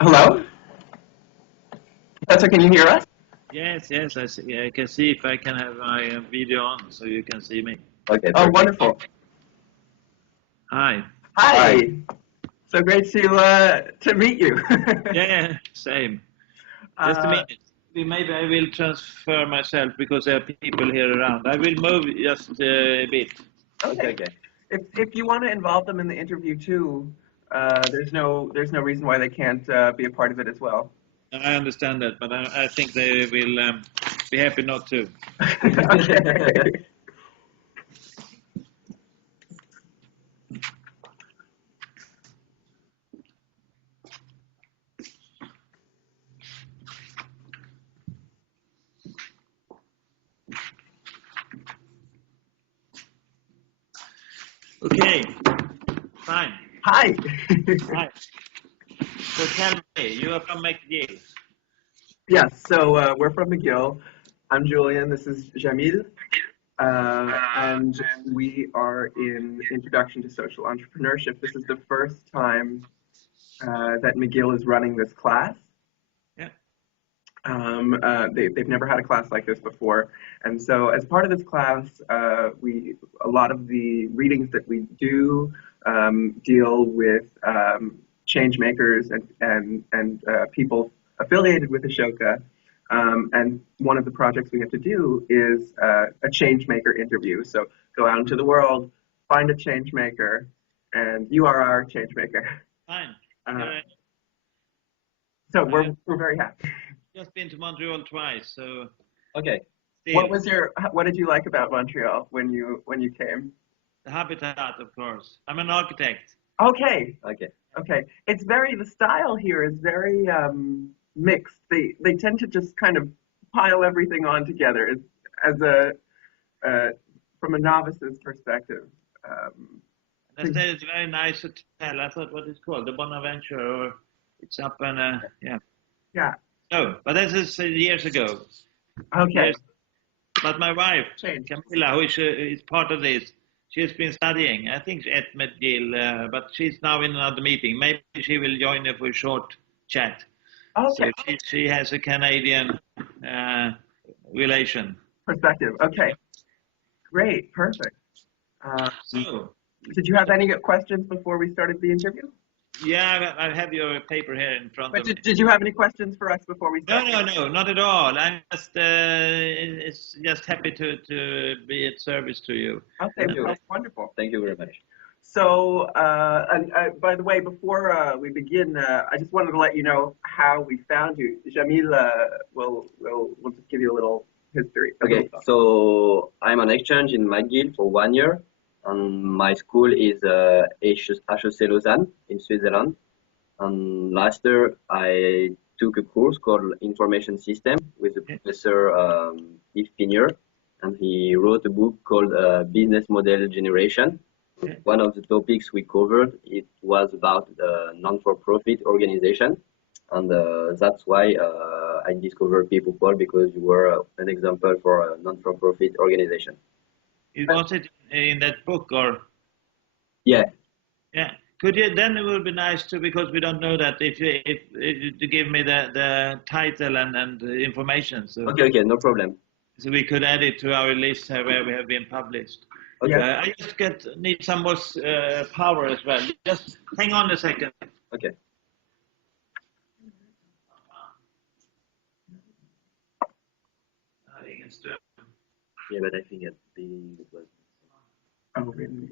Hello? Professor, can you hear us? Yes, I see. I can see if I can have my video on so you can see me. Okay. Oh, wonderful. Hi. Hi. So great to meet you. Yeah, same. Just a minute. Maybe I will transfer myself because there are people here around. I will move just a bit. Okay. If you want to involve them in the interview too, there's no reason why they can't be a part of it as well. I understand that, but I think they will be happy not to. Okay. Okay, fine. Hi. Hi. So tell me, you are from McGill. Yes, so we're from McGill. I'm Julian, this is Jamil, and we are in Introduction to Social Entrepreneurship. This is the first time that McGill is running this class. Yeah. They've never had a class like this before, and so as part of this class, a lot of the readings that we do deal with change makers and people affiliated with Ashoka. And one of the projects we have to do is a change maker interview. So go out into the world, find a change maker, and you are our change maker. Fine. So we're very happy. Just been to Montreal twice, so. Okay. Still. What did you like about Montreal when you came? The habitat, of course. I'm an architect. Okay. It's the style here is very mixed. They tend to just kind of pile everything on together from a novice's perspective. It's a very nice hotel. I thought what it's called, the Bonaventure, or it's up and yeah. Yeah. No, but this is years ago. Okay. But my wife, Camilla, who is part of this, she's been studying, I think at McGill, but she's now in another meeting. Maybe she will join you for a short chat. Okay. So she has a Canadian relation. Perspective. Okay. Great. Perfect. So, did you have any questions before we started the interview? Yeah, I have your paper here in front of me. Did you have any questions for us before we started? No, not at all. I'm just happy to be at service to you. Okay, that's wonderful. Thank you very much. So, by the way, before we begin, I just wanted to let you know how we found you. Jamil will just give you a little history. Okay, so I'm on exchange in McGill for 1 year. And my school is HEC Lausanne in Switzerland. And last year I took a course called Information System with the professor Yves Pigneur, and he wrote a book called Business Model Generation. One of the topics we covered, it was about non-for-profit organization, and that's why I discovered Peepoople, because you were an example for a non-for-profit organization. Was it in that book, or? Yeah. Yeah. Could you, then it would be nice to, because we don't know that, if to give me the title and the information. So. Okay, no problem. So we could add it to our list where we have been published. Okay. I just need some more power as well. Just hang on a second. Okay. Yeah, but I think it was. Oh, really?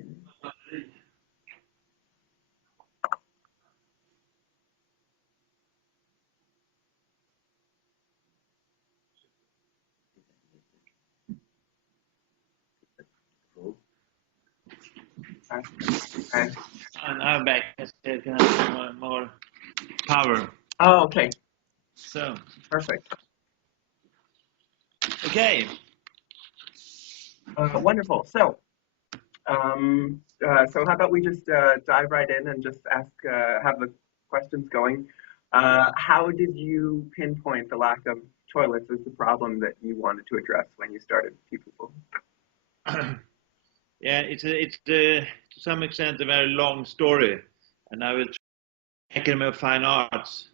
Okay. And I'm back. I can have more power. Oh, okay. So. Perfect. Okay. Wonderful. So how about we just dive right in and just ask, have the questions going. How did you pinpoint the lack of toilets as the problem that you wanted to address when you started Peepoople? Yeah, it's to some extent a very long story, and I will Academy of Fine Arts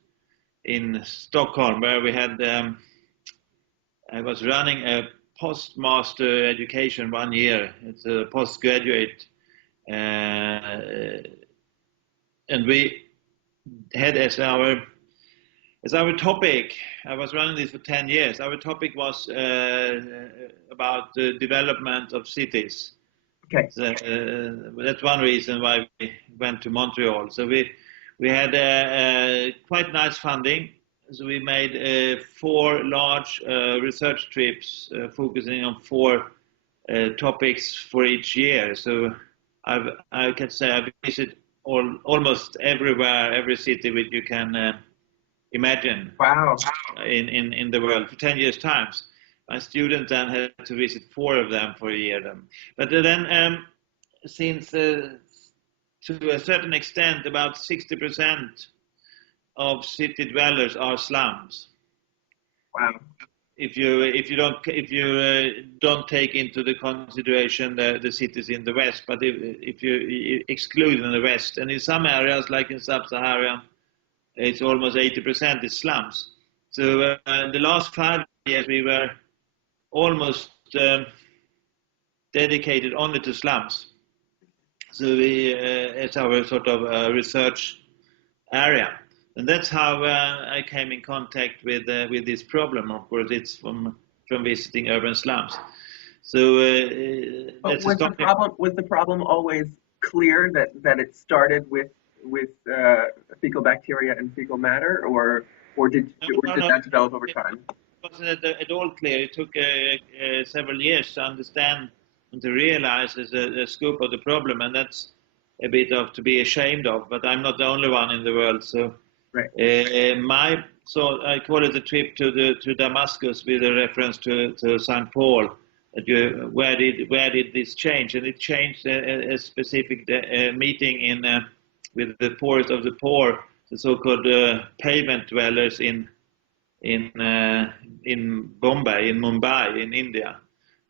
in Stockholm, where we had, I was running a postmaster education 1 year. It's a postgraduate, and we had as our topic, I was running this for 10 years, our topic was about the development of cities. Okay. So, that's one reason why we went to Montreal. So we had quite nice funding. So we made 4 large research trips focusing on 4 topics for each year. So I can say I've visited almost everywhere, every city which you can imagine. Wow. In the world for 10 years times. My students then had to visit 4 of them for a year. But then since to a certain extent about 60% of city dwellers are slums. Wow. If you don't take into the consideration the cities in the west, but if you exclude in the west, and in some areas like in sub-Saharan, it's almost 80% is slums. So the last 5 years we were almost dedicated only to slums. So it's our sort of research area, and that's how I came in contact with this problem. Of course, it's from visiting urban slums. So but was the problem always clear that it started with fecal bacteria and fecal matter, or did that develop over time? It wasn't at all clear. It took several years to understand and to realize the scope of the problem, and that's a bit to be ashamed of. But I'm not the only one in the world. So, right. So I call it a trip to Damascus with a reference to St. Paul. Where did this change? And it changed a specific meeting with the poorest of the poor, the so-called pavement dwellers in Bombay, in Mumbai, in India.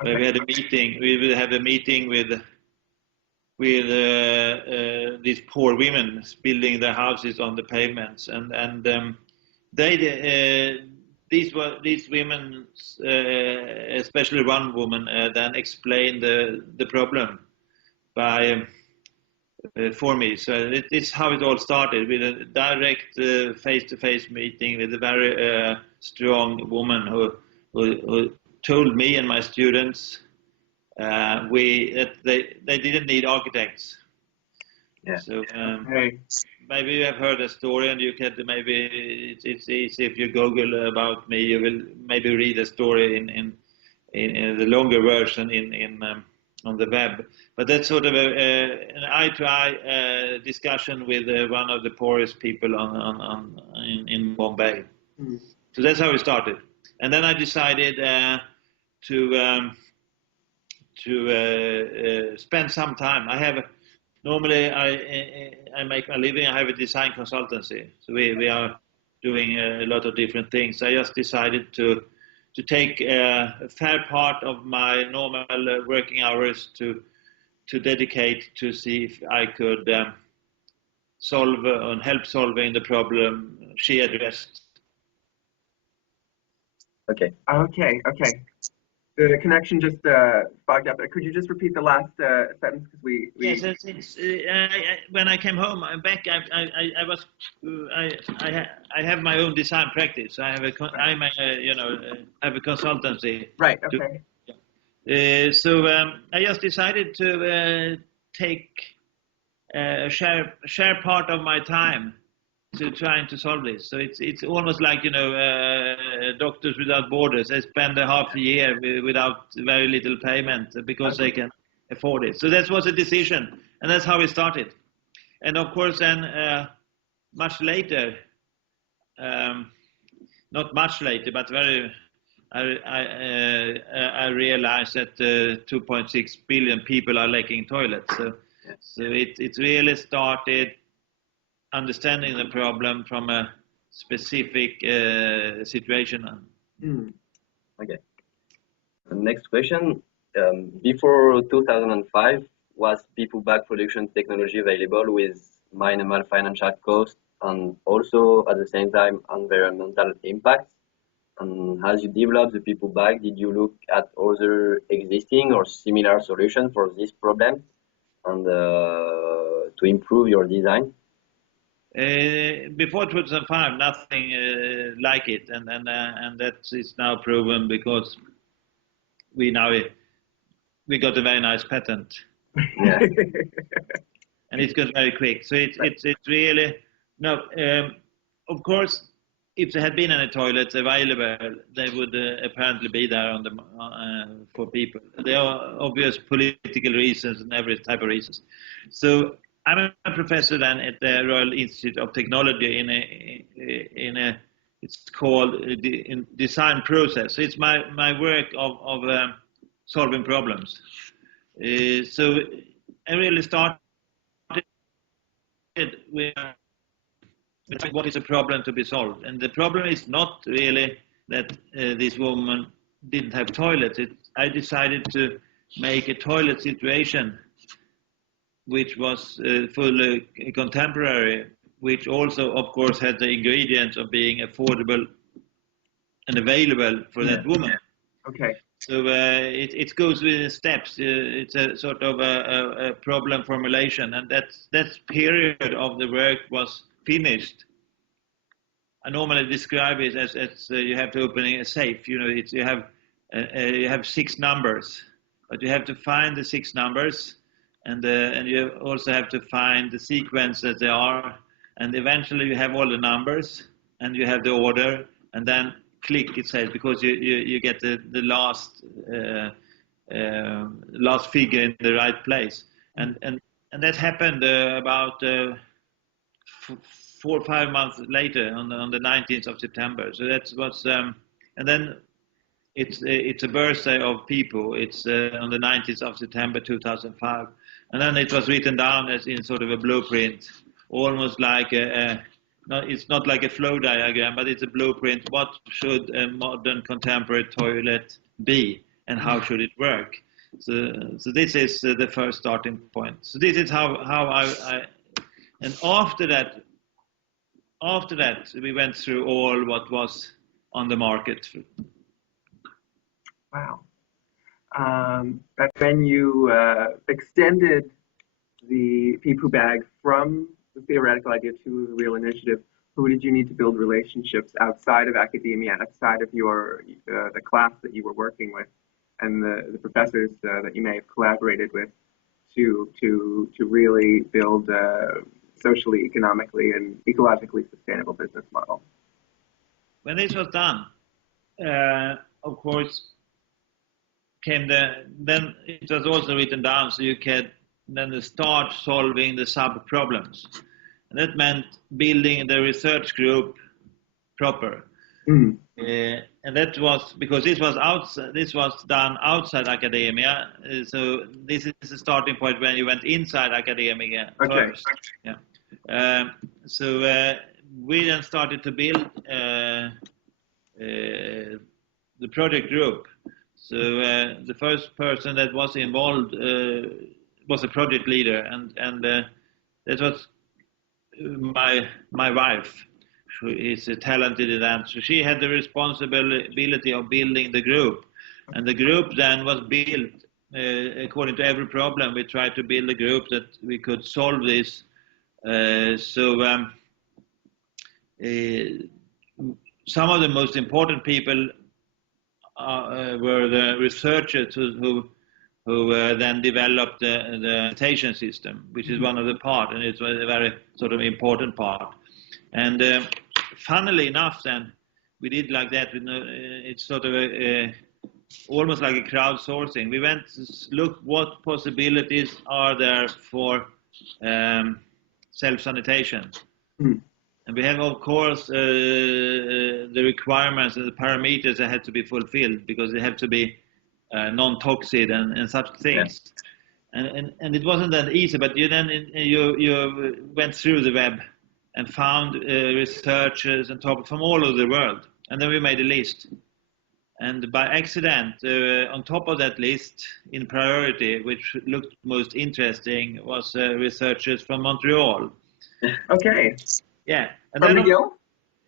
Okay. Where we had a meeting. We will have a meeting with these poor women building their houses on the pavements, and these women, especially one woman, then explained the problem for me. So this is how it all started, with a direct face-to-face meeting with a very strong woman who told me and my students that they didn't need architects. Yeah. So maybe you have heard a story, and you can maybe it's easy if you Google about me, you will maybe read a story in the longer version on the web. But that's sort of an eye-to-eye discussion with one of the poorest people in Bombay. Mm. So that's how it started. And then I decided to spend some time. Normally I make my living. I have a design consultancy, so we are doing a lot of different things. I just decided to take a fair part of my normal working hours to dedicate to see if I could solve and help solving the problem she addressed. Okay. The connection just fogged up. Could you just repeat the last sentence? Because Yes, when I came home back, I have my own design practice. I have a consultancy. Right. Okay. So I just decided to share part of my time to trying to solve this. So it's almost like Doctors Without Borders. They spend a half a year without very little payment because they can afford it. So that was a decision, and that's how it started. And of course, then much later, not much later, but I realized that 2.6 billion people are lacking toilets. So it really started understanding the problem from a specific situation. Okay. The next question. Before 2005, was Peepoo bag production technology available with minimal financial cost and also at the same time environmental impacts. And as you develop the Peepoo bag, did you look at other existing or similar solutions for this problem and to improve your design? Before 2005, nothing like it, and that is now proven because we got a very nice patent. Yeah. And it goes very quick. So it's really no. Of course, if there had been any toilets available, they would apparently be there on the for people. There are obvious political reasons and every type of reasons. So I'm a professor then at the Royal Institute of Technology in a it's called design process. So it's my work of solving problems. So I really started with what is a problem to be solved, and the problem is not really that this woman didn't have toilets. I decided to make a toilet situation which was fully contemporary, which also of course had the ingredients of being affordable and available for that woman. Okay. So it goes with steps. It's a sort of a problem formulation, and that period of the work was finished. I normally describe it as you have to open a safe. You know, you have 6 numbers, but you have to find the 6 numbers, and you also have to find the sequence that they are, and eventually you have all the numbers, and you have the order, and then click, it says, because you get the last figure in the right place, and that happened about 4 or 5 months later, on the 19th of September. So that was, and then it's a birthday of Peepoo. It's on the 19th of September 2005, and then it was written down as in sort of a blueprint, almost like it's not like a flow diagram, but it's a blueprint. What should a modern contemporary toilet be, and how should it work? So this is the first starting point. So this is how I and after that we went through all what was on the market. Wow. But then you extended the Peepoo bag from the theoretical idea to the real initiative. Who did you need to build relationships outside of academia, outside of your the class that you were working with, and the professors that you may have collaborated with, to really build a socially, economically, and ecologically sustainable business model? When this was done, of course, then it was also written down so you could then start solving the sub problems. And that meant building the research group proper. And that was because this was done outside academia. So this is the starting point when you went inside academia first. Yeah. So we then started to build the project group. So the first person that was involved was a project leader, and that was my wife, who is talented in that. So she had the responsibility of building the group, and the group then was built according to every problem. We tried to build a group that we could solve this. Some of the most important people were the researchers who then developed the sanitation system, which is one of the part, and it's a very sort of important part. And funnily enough, then we did like that. It's sort of almost like a crowdsourcing. We went to look what possibilities are there for self-sanitation. And we have, of course, the requirements and the parameters that had to be fulfilled, because they have to be non-toxic and such things. Yeah. And it wasn't that easy, but you went through the web and found researchers and topics from all over the world. And then we made a list. And by accident, on top of that list, in priority, which looked most interesting, was researchers from Montreal. Okay. Yeah, and From then McGill?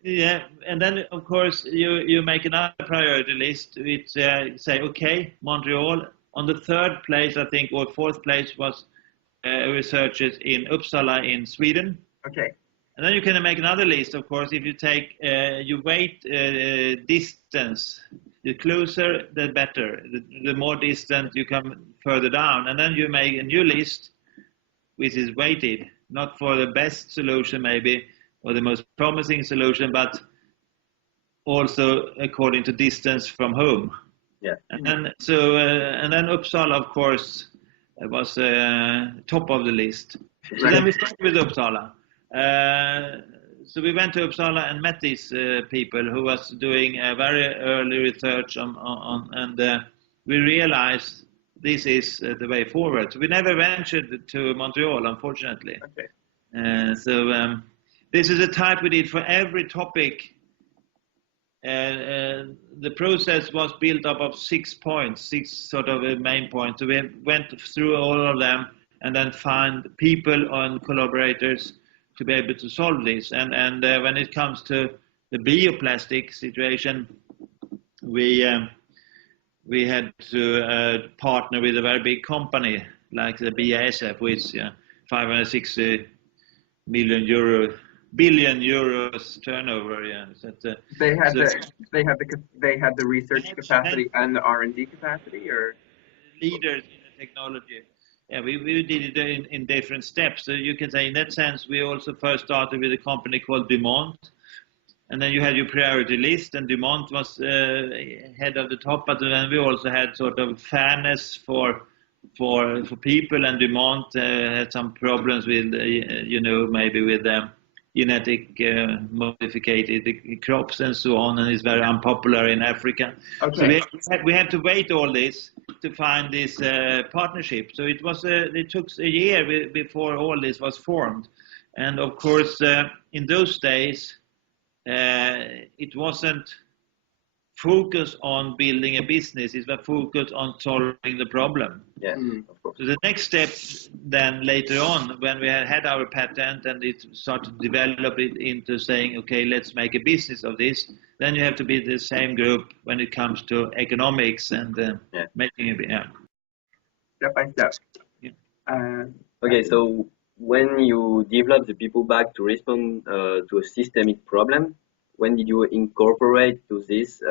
yeah, and then of course you make another priority list. Which say, okay, Montreal on the third place, I think, or fourth place was researchers in Uppsala in Sweden. Okay. And then you can make another list, of course, if you take, you weight distance. The closer, the better. The more distant, you come further down. And then you make a new list, which is weighted, not for the best solution maybe, or the most promising solution, but also according to distance from home. Yeah. And then, and then Uppsala, of course, was top of the list. So then we started with Uppsala. So we went to Uppsala and met these people who was doing a very early research and we realized this is the way forward. So we never ventured to Montreal, unfortunately. Okay. So this is a type we did for every topic. The process was built up of 6 points, 6 sort of main points. So we went through all of them and then find people and collaborators to be able to solve this. And when it comes to the bioplastic situation, we had to partner with a very big company like the BASF, which 560 billion euros turnover. Yeah, so they had the research capacity and the R&D capacity, or leaders in the technology. Yeah, we did it in different steps. So you can say in that sense, we also first started with a company called Dumont. And then you had your priority list, and Dumont was head of the top, but then we also had sort of fairness for people, and Dumont had some problems with, maybe with genetic modified crops and so on, and it's very unpopular in Africa. Okay. So we had to wait all this to find this partnership. So it took a year before all this was formed. And of course, in those days, it wasn't focused on building a business, it was focused on solving the problem. Yeah, of course. So the next step then later on, when we had our patent and it started to develop it into saying, okay, let's make a business of this, then you have to be the same group when it comes to economics and making it. Yeah. Step by step. Yeah. Okay, so when you develop the people back to respond to a systemic problem, when did you incorporate to this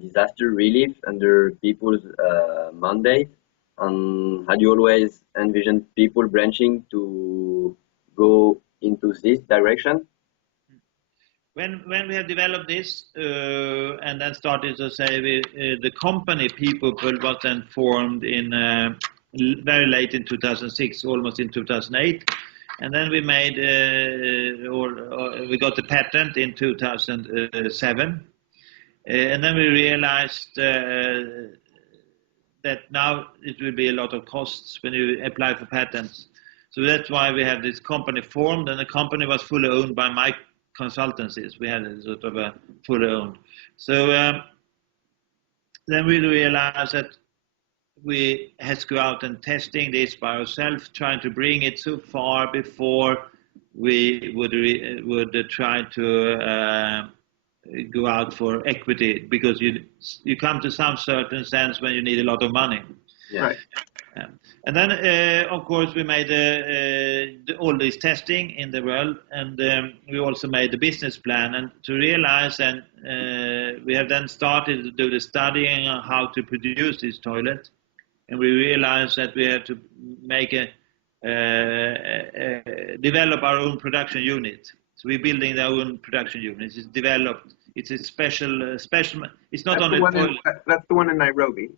disaster relief under people's mandate? And had you always envisioned people branching to go into this direction? When we have developed this and then started to say the company Peepoople was then formed in very late in 2006, almost in 2008. And then we made, we got the patent in 2007. And then we realized that now it will be a lot of costs when you apply for patents. So that's why we have this company formed, and the company was fully owned by my consultancies. We had a sort of a fully owned. So then we realized that we had to go out and testing this by ourselves, trying to bring it so far before we would try to go out for equity, because you come to some certain sense when you need a lot of money. Yeah. Right. And then, of course, we made all this testing in the world, and we also made the business plan. And to realize, and we have then started to do the studying on how to produce this toilet. And we realized that we had to make develop our own production unit. So we're building our own production unit. It's developed. It's a special. It's not on a toilet. That's the one in Nairobi.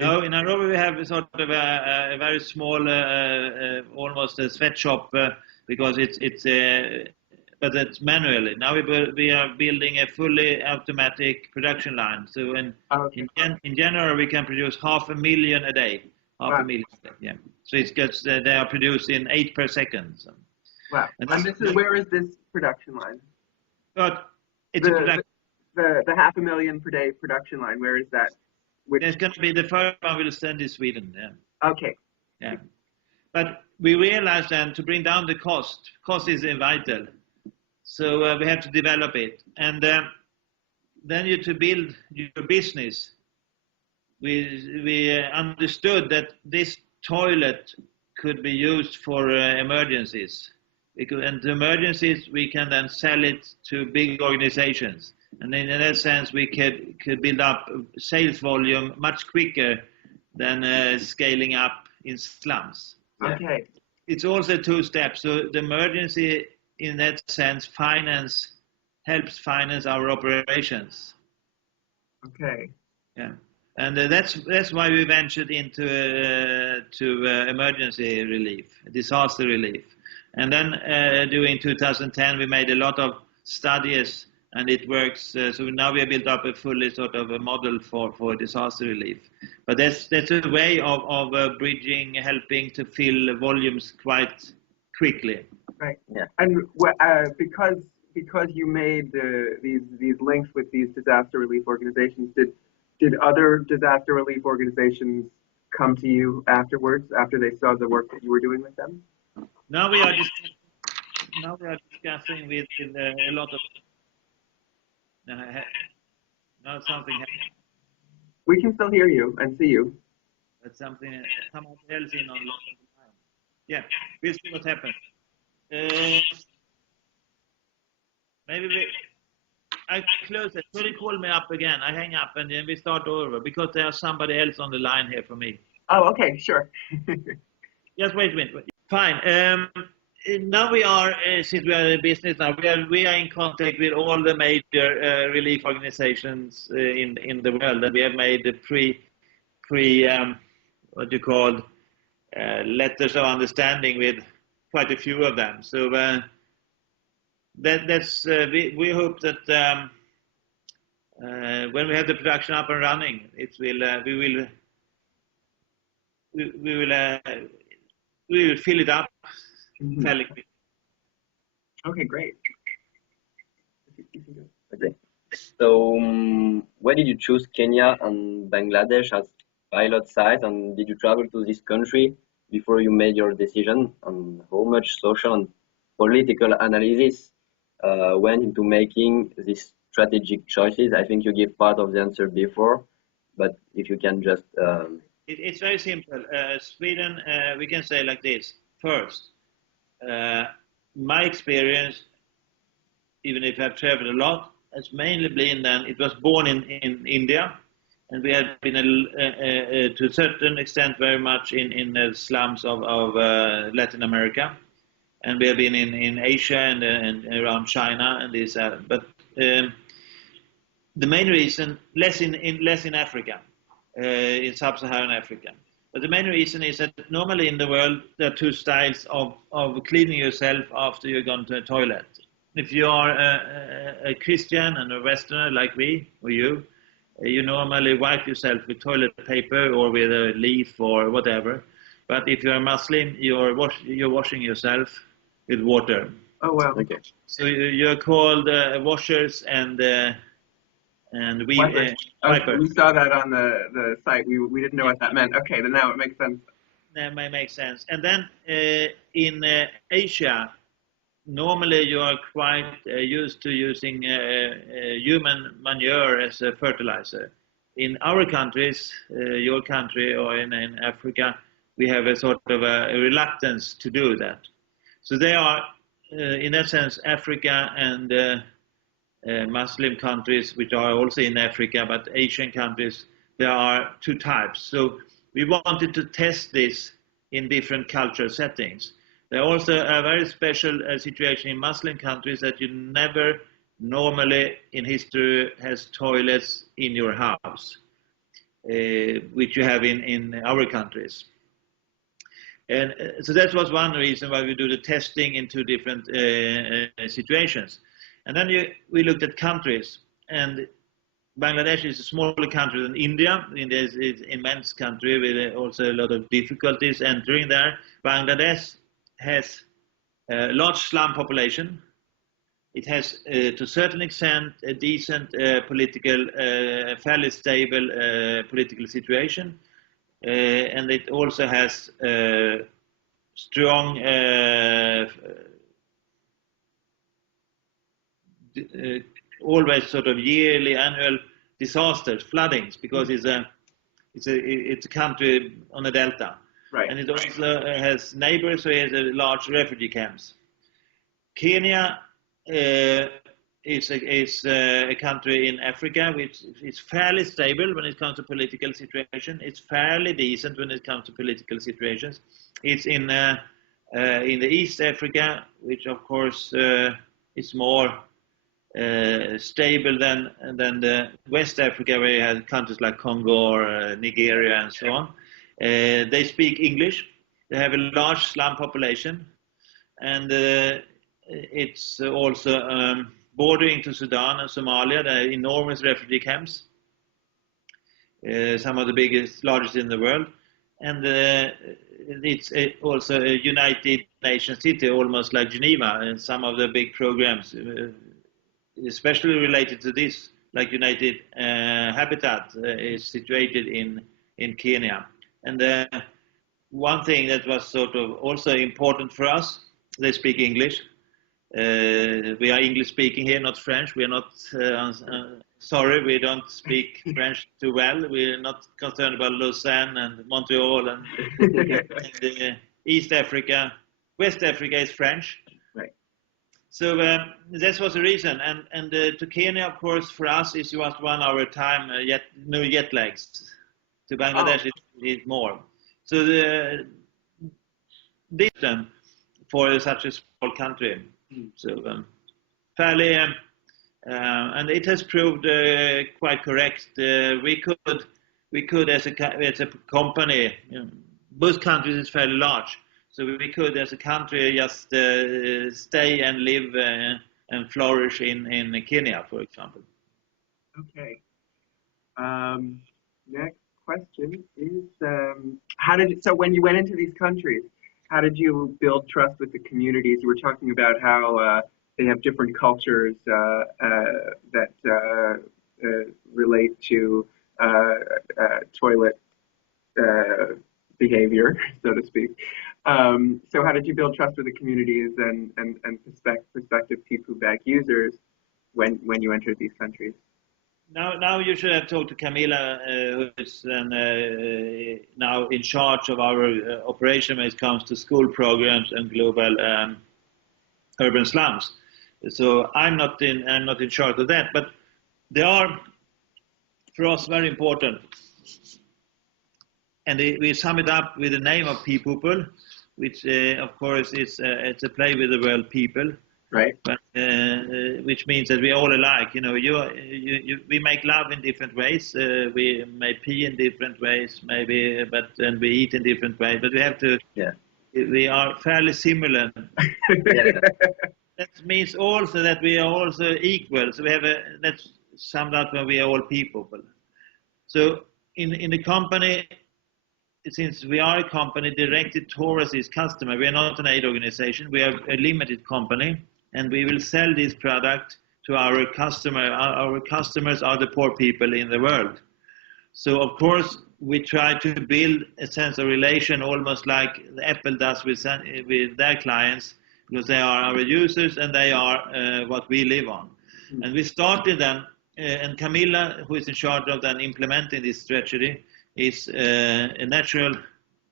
No, in Nairobi we have sort of a very small, almost a sweatshop, because but it's manually. Now we are building a fully automatic production line. So in January we can produce 500,000 a day. 500,000 a day, yeah. So it gets they are produced in 8 per second. So. Wow. And where is this production line? But it's the 500,000 per day production line. Where is that? It's going to be the first one we'll send in Sweden. Yeah. Okay. Yeah. But we realized then to bring down the cost is vital. So we have to develop it. And then to build your business, we understood that this toilet could be used for emergencies. And the emergencies, we can then sell it to big organizations. And in that sense, we could build up sales volume much quicker than scaling up in slums. Okay. It's also 2 steps. So the emergency, in that sense, helps finance our operations. Okay. Yeah, and that's why we ventured into emergency relief, disaster relief. And then during 2010, we made a lot of studies, and it works. So now we have built up a fully sort of a model for disaster relief. But that's a way of bridging, helping to fill volumes quite quickly. Right. Yeah. And because you made these links with these disaster relief organizations, did other disaster relief organizations come to you afterwards, after they saw the work that you were doing with them? Now we are discussing with a lot of. Now something happened. We can still hear you and see you. But someone else in on. Yeah, we'll see what happens. Maybe I close it. Could you call me up again? I hang up and then we start over because there's somebody else on the line here for me. Oh, okay, sure. Just wait a minute. Fine. Now we are, since we are in business now, we are in contact with all the major relief organizations in the world, and we have made the what you call letters of understanding with quite a few of them. So we hope that when we have the production up and running, we will fill it up. Mm-hmm. Okay, great. Okay. So why did you choose Kenya and Bangladesh as pilot sites, and did you travel to this country before you made your decision, and how much social and political analysis went into making these strategic choices? I think you gave part of the answer before, but if you can just... It's very simple. Sweden, we can say like this. First, my experience, even if I've traveled a lot, has mainly been then it was born in India, and we have been to a certain extent very much in the slums of Latin America, and we have been in Asia and around China and this. But the main reason, less in Africa, in sub-Saharan Africa. But the main reason is that normally in the world there are 2 styles of cleaning yourself after you've gone to the toilet. If you are a Christian and a Westerner like me or you normally wipe yourself with toilet paper or with a leaf or whatever. But if you're a Muslim, you're washing yourself with water. Oh wow! Okay. So you're called washers and we wipers. We saw that on the site. We didn't know what that meant. Okay, then now it makes sense. That may make sense. And then in Asia, normally you are quite used to using human manure as a fertilizer. In our countries, your country or in Africa, we have a sort of a reluctance to do that. So they are, in that sense, Africa and Muslim countries, which are also in Africa, but Asian countries, there are 2 types. So we wanted to test this in different cultural settings. There are also a very special situation in Muslim countries that you never normally in history has toilets in your house, which you have in our countries. And so that was one reason why we do the testing in 2 different situations. And then we looked at countries, and Bangladesh is a smaller country than India. India is an immense country with also a lot of difficulties entering there. Bangladesh has a large slum population. It has, to a certain extent, a decent political, fairly stable political situation. And it also has strong always sort of yearly, annual disasters, floodings, because it's a country on a delta. Right. And it also has neighbors, so it has a large refugee camps. Kenya is a country in Africa which is fairly stable when it comes to political situation. It's fairly decent when it comes to political situations. It's in the East Africa, which of course is more stable than the West Africa, where you have countries like Congo or Nigeria and so on. They speak English. They have a large slum population, and it's also bordering to Sudan and Somalia. There are enormous refugee camps, some of the largest in the world, and it's also a United Nations city, almost like Geneva, and some of the big programs, especially related to this, like United Habitat, is situated in Kenya. And one thing that was sort of also important for us, they speak English. We are English speaking here, not French. We are not, sorry, we don't speak French too well. We're not concerned about Lausanne and Montreal and East Africa. West Africa is French. Right. So that was the reason. And to Kenya, of course, for us, it's just 1 hour time, no jet lags. To Bangladesh, it's more. So the distance for such a small country. So fairly, and it has proved quite correct. We could as a company, both countries is fairly large, so we could as a country just stay and live and flourish in Kenya, for example. Okay. Next question is, so when you went into these countries, how did you build trust with the communities? You were talking about how they have different cultures that relate to toilet behavior, so to speak. So how did you build trust with the communities and prospective Peepoo bag users when you entered these countries? Now you should have talked to Camilla, who is now in charge of our operation when it comes to school programs and global urban slums. So I'm not in charge of that, but they are for us very important. And we sum it up with the name of Peepoople, which of course is it's a play with the word people. Right. But, which means that we all alike. We make love in different ways. We may pee in different ways, maybe, and we eat in different ways. But we have to. Yeah. We are fairly similar. Yeah. That means also that we are also equal. So we have that's summed up when we are all people. So in the company, since we are a company directed towards its customer, we are not an aid organization. We are a limited company. And we will sell this product to our customer. Our customers are the poor people in the world. So of course we try to build a sense of relation, almost like Apple does with their clients, because they are our users and they are what we live on. Mm-hmm. And we started then, and Camilla, who is in charge of then implementing this strategy, is a natural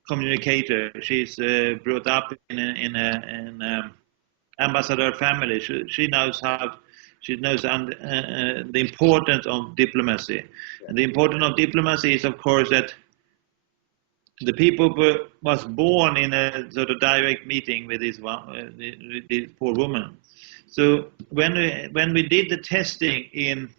communicator. She's brought up in an ambassador family. She knows the importance of diplomacy, and the importance of diplomacy is, of course, that the people was born in a sort of direct meeting with this poor woman. So when we did the testing in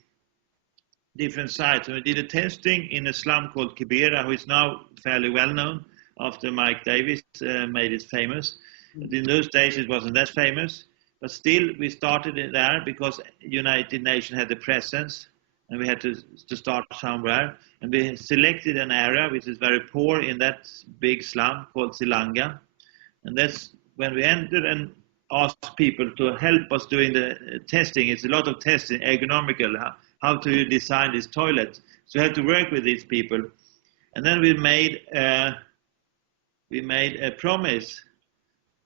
different sites, and we did a testing in a slum called Kibera, who is now fairly well known after Mike Davis made it famous. In those days it wasn't that famous, but still we started it there because United Nations had the presence and we had to start somewhere. And we selected an area which is very poor in that big slum called Silanga. And that's when we entered and asked people to help us doing the testing. It's a lot of testing, ergonomical, how to design this toilet. So we had to work with these people. And then we made a promise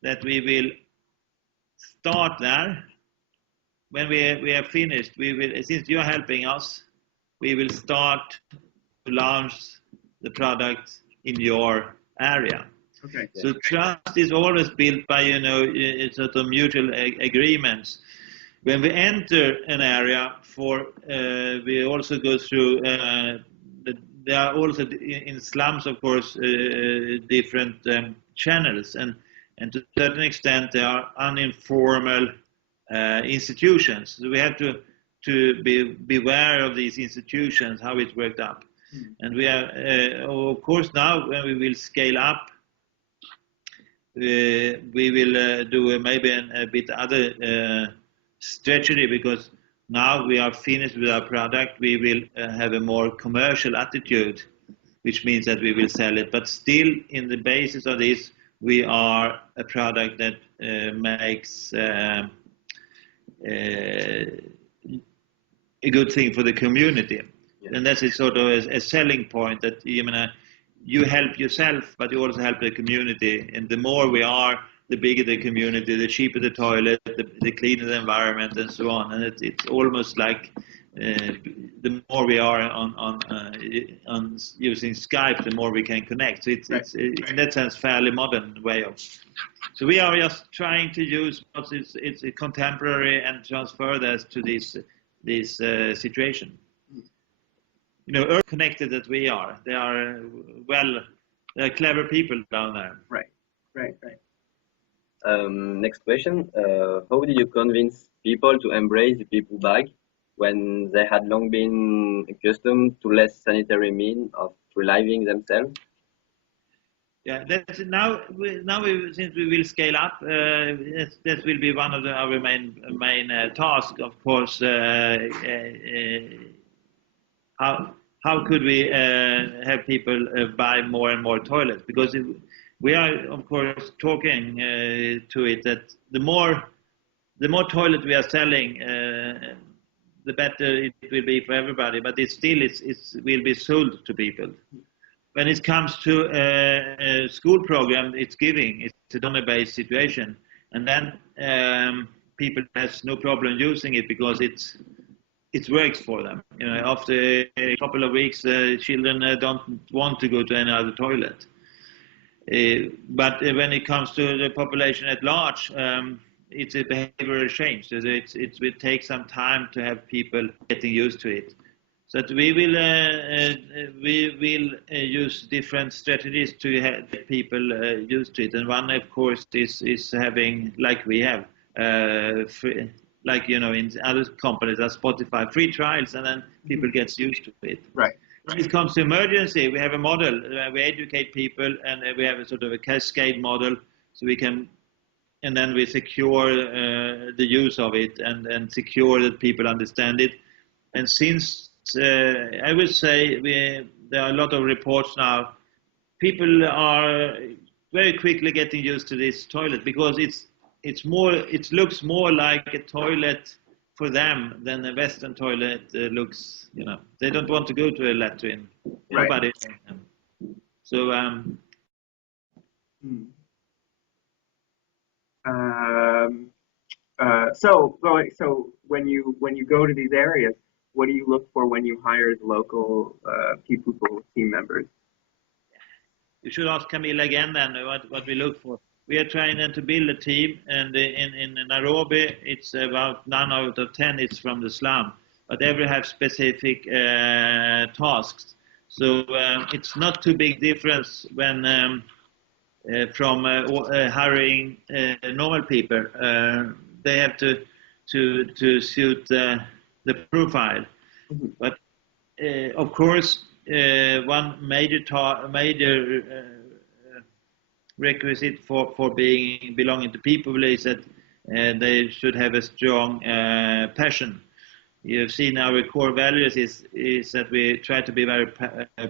that we will start there when we are finished, we will, since you are helping us, we will start to launch the product in your area. Okay. So trust is always built by, you know, sort of mutual agreements. When we enter an area, we also go through. There are also in slums, of course, different channels, and to a certain extent, there are uninformal institutions. So we have to be aware of these institutions, how it worked up. And we are, of course, now when we will scale up, we will do maybe a bit other strategy, because now we are finished with our product. We will have a more commercial attitude, which means that we will sell it. But still, in the basis of this, we are a product that makes a good thing for the community. Yeah. And that's a sort of a selling point, that you help yourself, but you also help the community. And the more we are, the bigger the community, the cheaper the toilet, the cleaner the environment, and so on. And it's almost like the more we are on using Skype, the more we can connect. So it's in that sense fairly modern way of. So we are just trying to use it's contemporary and transfer that to this situation. You know, connected that we are. They are they're clever people down there. Right. Next question. How did you convince people to embrace the Peepoo bag when they had long been accustomed to less sanitary means of relieving themselves? Yeah, that's now since we will scale up, that will be one of our main tasks, of course. How could we have people buy more and more toilets? Because we are, of course, talking to it that the more toilet we are selling, the better it will be for everybody. But it will be sold to people. When it comes to a school program, it's a donor-based situation, and then people has no problem using it because it works for them. You know, after a couple of weeks, children don't want to go to any other toilet. But when it comes to the population at large, it's a behavioral change. So it will take some time to have people getting used to it. So that we will use different strategies to have people used to it. And one, of course, is having, like we have, like, you know, in other companies, like Spotify, free trials, and then people get used to it. Right. When it comes to emergency, we have a model. We educate people, and we have a sort of a cascade model, so we can, and then we secure the use of it, and secure that people understand it. And since I would say there are a lot of reports now, people are very quickly getting used to this toilet, because it looks more like a toilet for them than a Western toilet looks. You know, they don't want to go to a latrine. Right. Nobody. So so when you go to these areas, what do you look for when you hire the local Peepoople team members? You should ask Camilla again then what we look for. We are trying then to build a team, and in Nairobi it's about 9 out of 10 is from the slum, but every have specific tasks. So it's not too big difference when from hiring normal people. They have to suit the profile. Mm-hmm. But of course, one major requisite for belonging to Peepoople is that they should have a strong passion. You've seen our core values is that we try to be very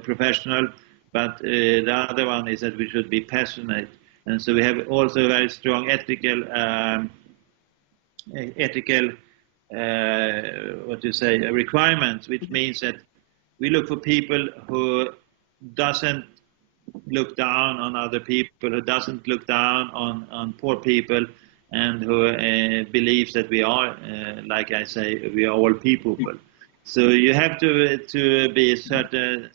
professional, but the other one is that we should be passionate, and so we have also very strong ethical requirements, which means that we look for people who doesn't look down on other people, who doesn't look down on poor people, and who believes that we are, like I say, we are all Peepoople. So you have to be a certain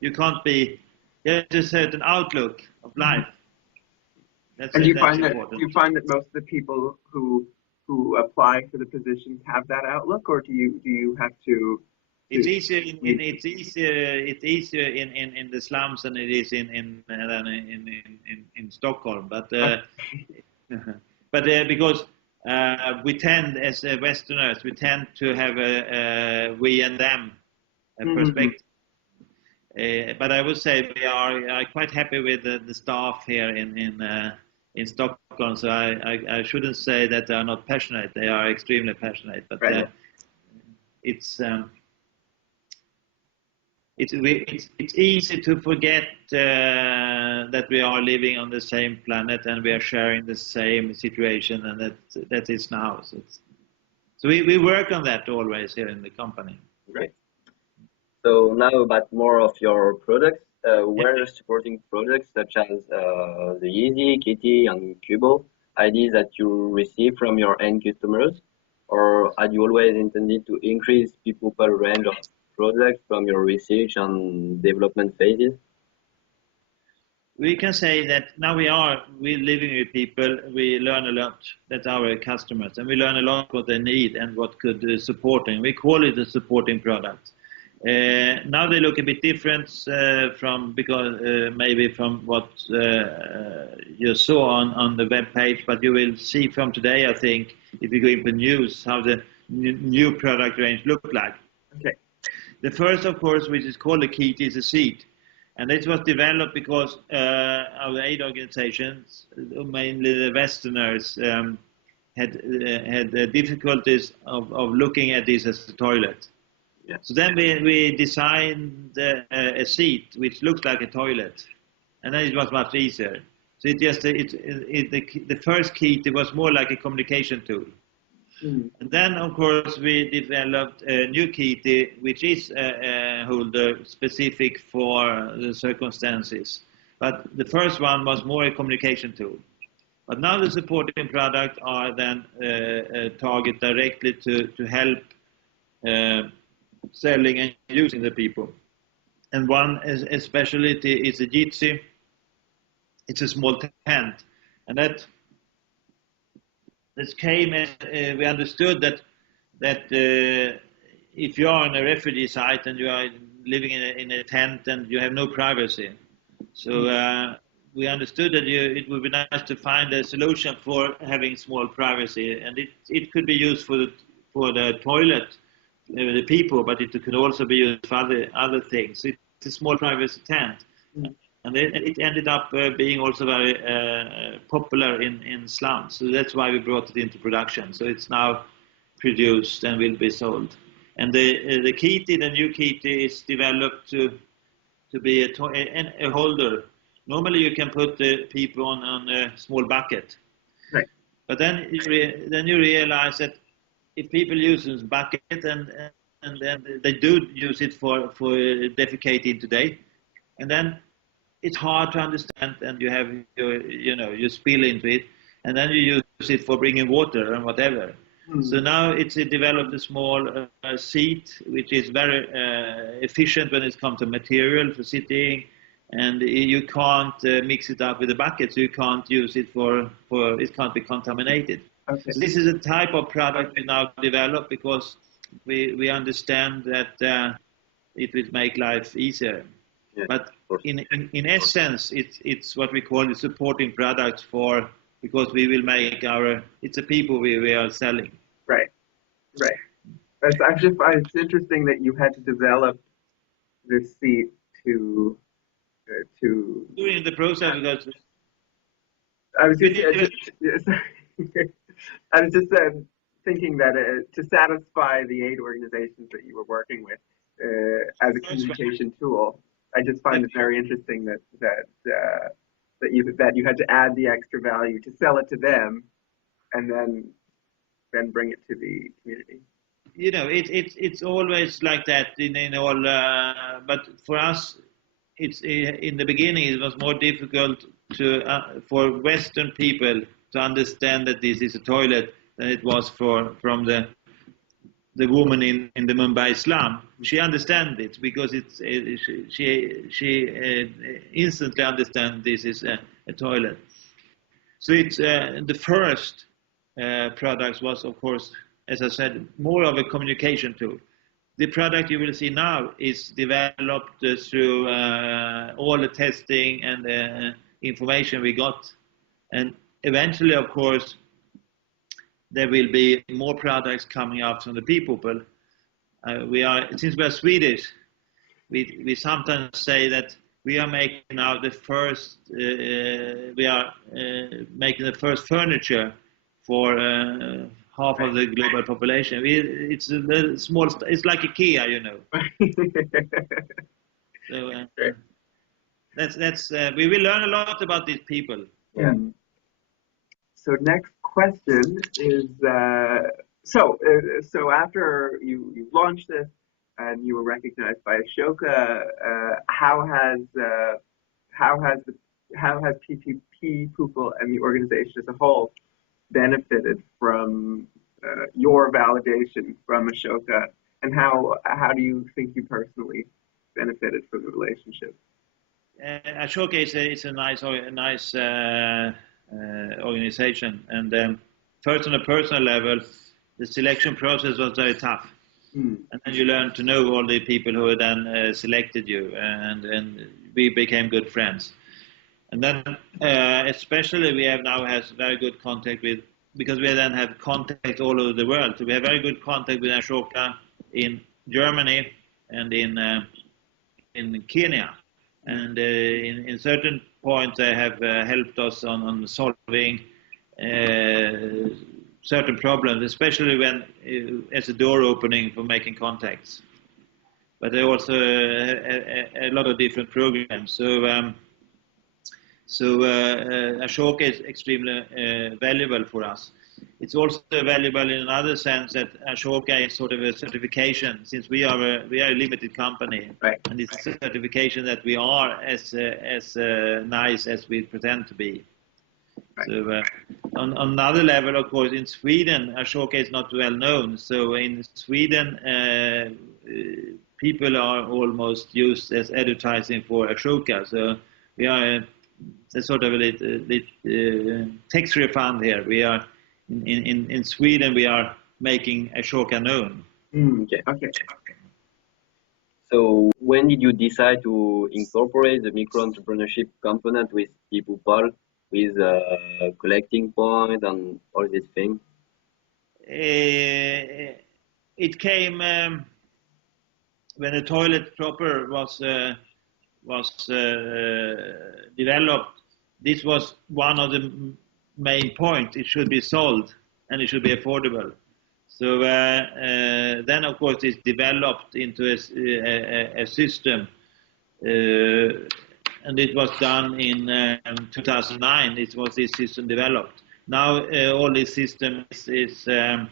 you can't be, you have a certain outlook of life. That's And it, you that's find important. that most of the people who apply for the positions have that outlook, or do you have to? It's easier it's easier in the slums than it is in Stockholm, but because we tend, as Westerners, we tend to have a we and them perspective. But I would say we are quite happy with the staff here in Stockholm. So I shouldn't say that they are not passionate. They are extremely passionate. But Right. It's easy to forget that we are living on the same planet and we are sharing the same situation, and that is now. So we work on that always here in the company. Great. So now about more of your products. We're supporting products such as the Yeezy, Kitty, and Kubo, ideas that you receive from your end customers, or had you always intended to increase Peepoople range of products from your research and development phases? We can say that now we're living with people. We learn a lot that our customers, and we learn a lot what they need and what could support them. We call it a supporting product. Now they look a bit different maybe from what you saw on the web page, but you will see from today, I think, if you go into news, how the new product range look like. Okay. The first, of course, which is called the Kitty, is a seed. And this was developed because our aid organizations, mainly the Westerners, had difficulties of looking at this as a toilet. Yeah. So then we designed a seat which looks like a toilet, and then it was much easier. So the first Kitty was more like a communication tool. And then, of course, we developed a new Kitty, which is a holder specific for the circumstances. But the first one was more a communication tool. But now the supporting product are then target directly to help selling and using the people. And one specialty is a Jitsi. It's a small tent, and that came as we understood that if you are on a refugee site and you are living in a tent and you have no privacy, so we understood that it would be nice to find a solution for having small privacy, and it could be used for the toilet, the people, but it could also be used for other things. It's a small privacy tent. And it ended up being also very popular in slums. So that's why we brought it into production. So it's now produced and will be sold. And the Kitty, the new Kitty, is developed to be a holder. Normally you can put the people on a small bucket. Right. But then you realize that if people use this bucket and then they do use it for defecating today, and then it's hard to understand, and you have you spill into it, and then you use it for bringing water and whatever. So now it's developed a small seat which is very efficient when it comes to material for sitting, and you can't mix it up with a bucket, so you can't use it for it can't be contaminated. Okay. So this is a type of product we now develop because we understand that it will make life easier. Yeah, but in essence, it's what we call the supporting products because we will make it's a people we are selling. Right. It's interesting that you had to develop this seat to during the process, because I was just thinking that to satisfy the aid organizations that you were working with as a communication tool, I just find it very interesting that you had to add the extra value to sell it to them, and then bring it to the community. It's always like that in all. But for us, it's in the beginning it was more difficult for Western people to understand that this is a toilet than it was from the woman in the Mumbai slum. She understands it because she instantly understands this is a toilet. So it's the first products was, of course, as I said, more of a communication tool. The product you will see now is developed through all the testing and information we got. And eventually, of course, there will be more products coming out from the Peepoople. Since we are Swedish, we sometimes say that we are making now the first, making the first furniture for half of the global population. It's a small, it's like IKEA, you know. So we will learn a lot about these people. Yeah. So next question is, so after you launched this and you were recognized by Ashoka, how has Peepoople and the organization as a whole benefited from your validation from Ashoka, and how do you think you personally benefited from the relationship? Ashoka is a nice organization, and first on a personal level, the selection process was very tough, and then you learn to know all the people who then selected you, and we became good friends. And then especially we have now has very good contact with, because we then have contact all over the world. So we have very good contact with Ashoka in Germany and in Kenya. And in certain points they have helped us on solving certain problems, especially when as a door opening for making contacts. But there are also a lot of different programs. So Ashoka is extremely valuable for us. It's also valuable in another sense that Ashoka is sort of a certification, since we are a limited company, right. And it's a certification that we are as nice as we pretend to be. Right. So on another level, of course, in Sweden, Ashoka is not well known. So in Sweden, people are almost used as advertising for Ashoka. So we are a sort of a tax refund here. We are in Sweden. We are making Ashoka known. Okay. So when did you decide to incorporate the micro-entrepreneurship component with Peepoople, with collecting point and all these things? It came when the toilet proper was developed. This was one of the main points. It should be sold and it should be affordable. So then, of course, it's developed into a system, and it was done in 2009. It was this system developed. Now all this system is now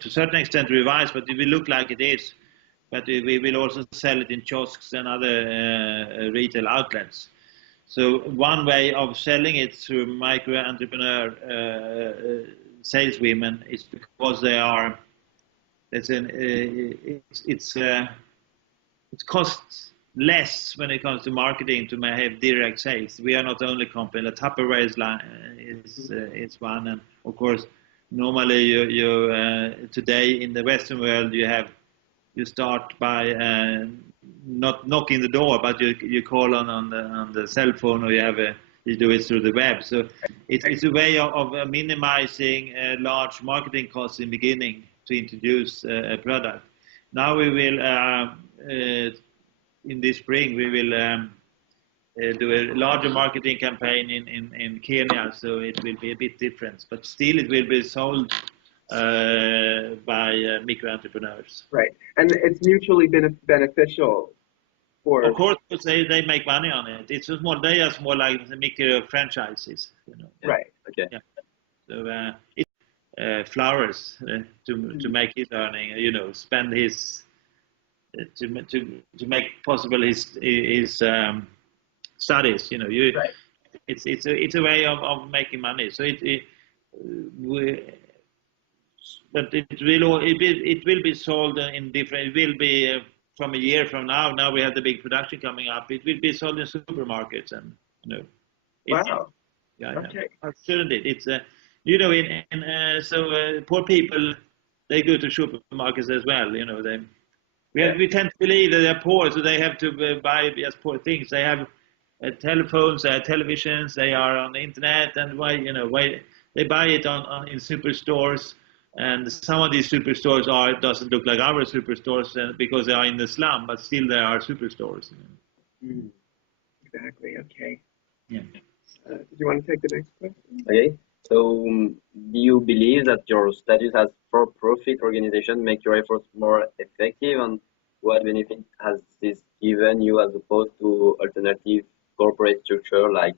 to a certain extent revised, but it will look like it is. But we will also sell it in kiosks and other retail outlets. So one way of selling it through micro-entrepreneur saleswomen is because they are. It costs less when it comes to marketing to have direct sales. We are not the only company. The Tupperware is one, and of course, normally you today in the Western world you start by not knocking the door, but you call on the cell phone, or you do it through the web. So it's a way of minimizing large marketing costs in the beginning to introduce a product. Now we will in this spring we will do a larger marketing campaign in Kenya, so it will be a bit different, but still it will be sold by micro-entrepreneurs. Right, and it's mutually beneficial for... Of course, they make money on it. It's more, they are more like the micro franchises, you know. Right. Okay. Yeah. So it's flowers to make his earning. You know, spend his to make possible his studies. You know, right. It's a way of making money. So but it will be sold in different. It will be from a year from now. Now we have the big production coming up. It will be sold in supermarkets, and Wow. Yeah, okay. shouldn't it? It's poor people, they go to supermarkets as well. We tend to believe that they're poor, so they have to buy just poor things. They have telephones, they have televisions, they are on the internet, and why they buy it in superstores. And some of these superstores doesn't look like our superstores because they are in the slum, but still they are superstores. Exactly. Okay. Yeah. Do you want to take the next question? Okay. So, do you believe that your status as for-profit organization make your efforts more effective, and what benefit has this given you as opposed to alternative corporate structure like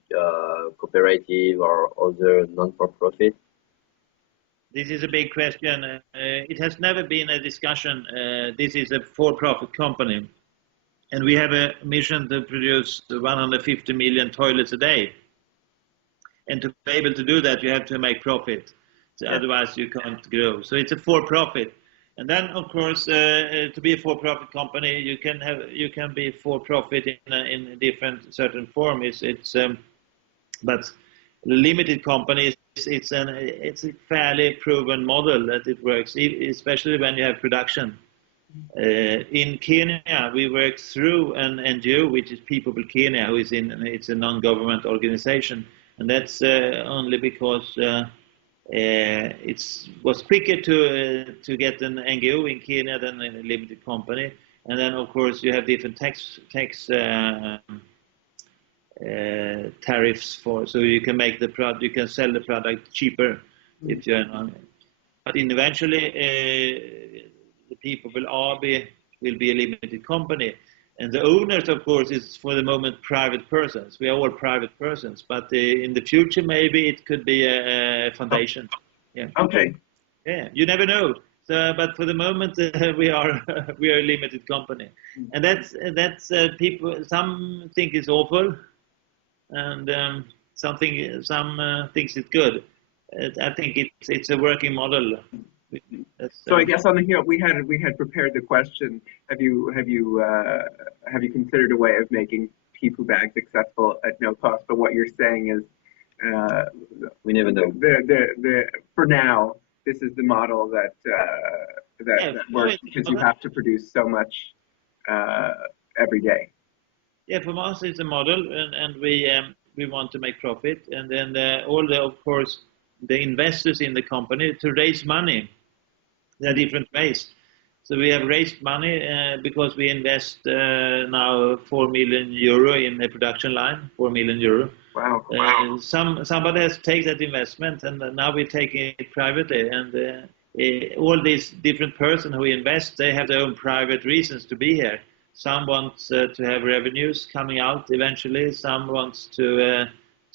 cooperative or other non-for-profit? This is a big question. It has never been a discussion. This is a for-profit company, and we have a mission to produce 150 million toilets a day. And to be able to do that, you have to make profit. So otherwise, you can't grow. So it's a for-profit. And then, of course, to be a for-profit company, you can be for-profit in a different certain form. But the limited companies, it's a fairly proven model that it works, especially when you have production. In Kenya, we work through an NGO, which is Peepoople Kenya, it's a non-government organization, and that's only because it was quicker to get an NGO in Kenya than a limited company, and then of course you have different tax tariffs so you can make the product, you can sell the product cheaper if you're not. But eventually the people will be a limited company, and the owners, of course, is for the moment private persons. We are all private persons, but in the future maybe it could be a foundation. Yeah. Okay. Yeah, you never know. So, but for the moment we are a limited company, and that's people. Some think it's awful, and some thinks it's good. I think it's a working model. So I guess on the heel, we had prepared the question. Have you considered a way of making Peepoo bags accessible at no cost? But what you're saying is, we never know. For now, this is the model that works because you have to produce so much every day. Yeah, for us it's a model, and we want to make profit, and then of course the investors in the company to raise money. There are different ways. So we have raised money because we invest now 4 million euro in a production line. 4 million euro. Wow. Somebody has to take that investment, and now we're taking it privately. And all these different persons who invest, they have their own private reasons to be here. Some want to have revenues coming out eventually. Some wants to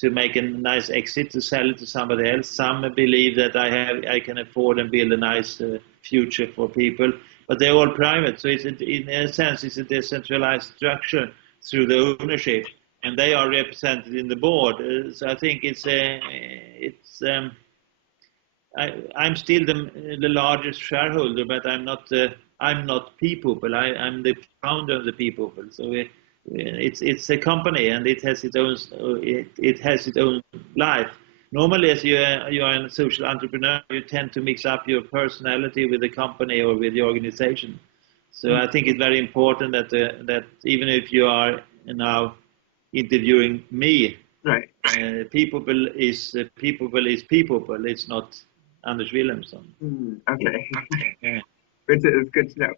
make a nice exit, to sell it to somebody else. Some believe that I can afford and build a nice future for people, but they're all private. So in a sense, it's a decentralized structure through the ownership, and they are represented in the board. So I think I'm still the largest shareholder, but I'm not Peepoople. I'm the founder of the Peepoople. So it's a company, and it has its own life. Normally, as you are a social entrepreneur, you tend to mix up your personality with the company or with the organization. So I think it's very important that even if you are now interviewing me, right, Peepoople is Peepoople. It's not Anders Wilhelmson. Okay. Yeah. It's good to know.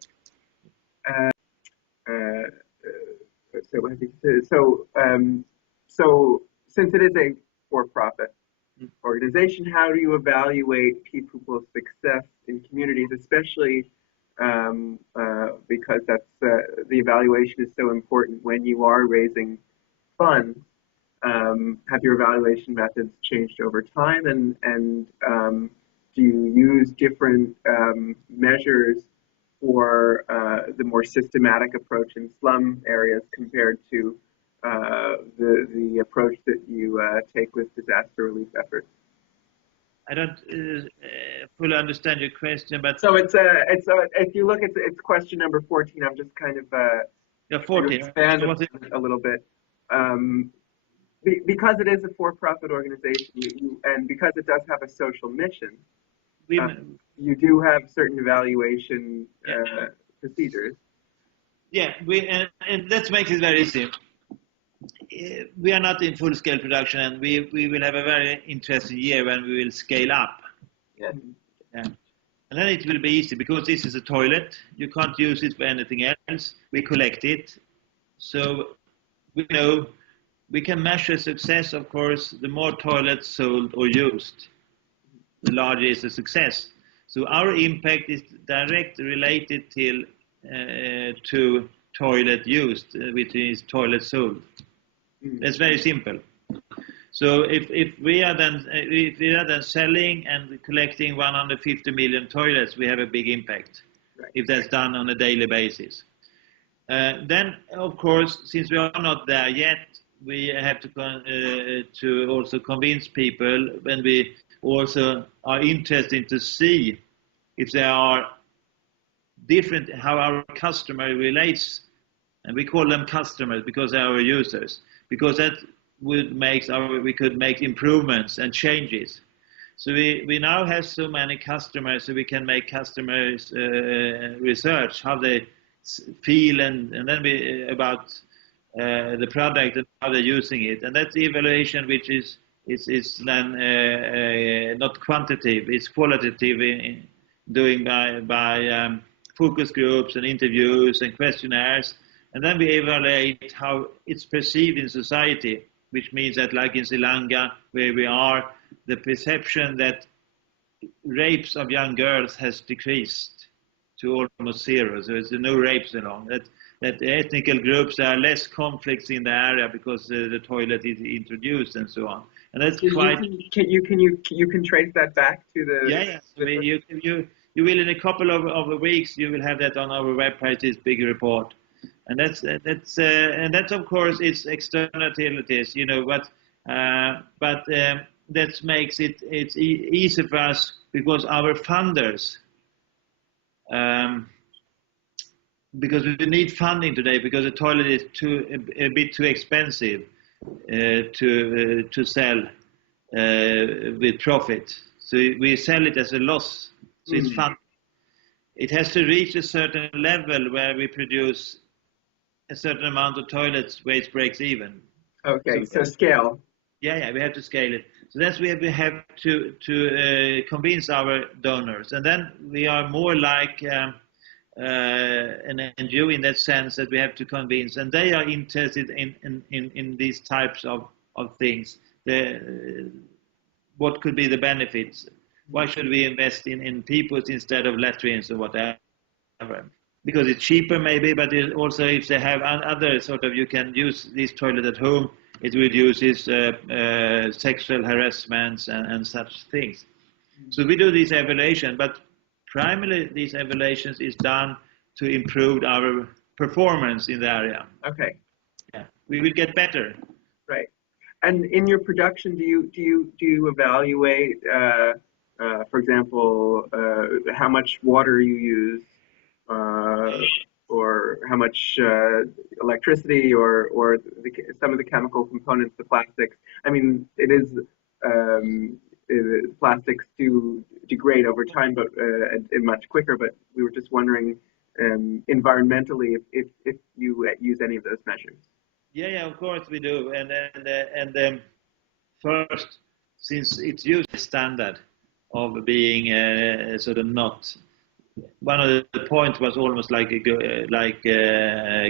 So since it is a for-profit organization, how do you evaluate Peepoople's success in communities, especially because the evaluation is so important when you are raising funds? Have your evaluation methods changed over time, and do you use different measures for the more systematic approach in slum areas compared to the approach that you take with disaster relief efforts? I don't fully understand your question, but so it's if you look at it's question number 14. I'm just kind of 14. Expand a little bit. Because it is a for-profit organization, and because it does have a social mission, you do have certain evaluation procedures. Yeah, and that makes it very easy. We are not in full-scale production, and we will have a very interesting year when we will scale up. Yeah. Yeah. And then it will be easy, because this is a toilet. You can't use it for anything else. We collect it. So we know we can measure success, of course. The more toilets sold or used, the larger is the success. So our impact is directly related to toilet used, which is toilet sold. That's very simple. So if we are then selling and collecting 150 million toilets, we have a big impact. Right. If that's done on a daily basis. Then, of course, since we are not there yet, we have to also convince people, when we also are interested to see if there are different, how our customer relates, and we call them customers because they are our users, because that would make we could make improvements and changes. So we now have so many customers, so we can make customers research how they feel, and then about the product and how they're using it, and that's the evaluation, which is then not quantitative, it's qualitative, doing by focus groups and interviews and questionnaires, and then we evaluate how it's perceived in society, which means that, like in Sri Lanka, where we are, the perception that rapes of young girls has decreased to almost zero. So there's no rapes along. That the ethnic groups, there are less conflicts in the area because the toilet is introduced and so on. And that's quite. Can you trace that back to the? Yeah. You will, in a couple of weeks, you will have that on our webpage, this big report. And that's of course it's externalities, but that makes it's easy for us, because our funders, because we need funding today, because the toilet is a bit too expensive to sell with profit. So we sell it as a loss. So it's fun. It has to reach a certain level where we produce a certain amount of toilets where it breaks even. Okay, so scale. Yeah, we have to scale it. So that's where we have to convince our donors, and then we are more like an NGO in that sense, that we have to convince, and they are interested in these types of things. What could be the benefits? Why should we invest in Peepoos instead of latrines or whatever? Because it's cheaper maybe, but it also, if they have other sort of, you can use this toilet at home, it reduces sexual harassments and such things. So we do this evaluation, but primarily these evaluations is done to improve our performance in the area. Okay. Yeah, we will get better. Right. And in your production, do you evaluate, for example, how much water you use, or how much electricity, or some of the chemical components, the plastics? I mean, it is plastics do degrade over time, but much quicker. But we were just wondering, environmentally, if you use any of those measures. Yeah, of course we do. And first, since it's usually standard of being sort of not. One of the points was almost like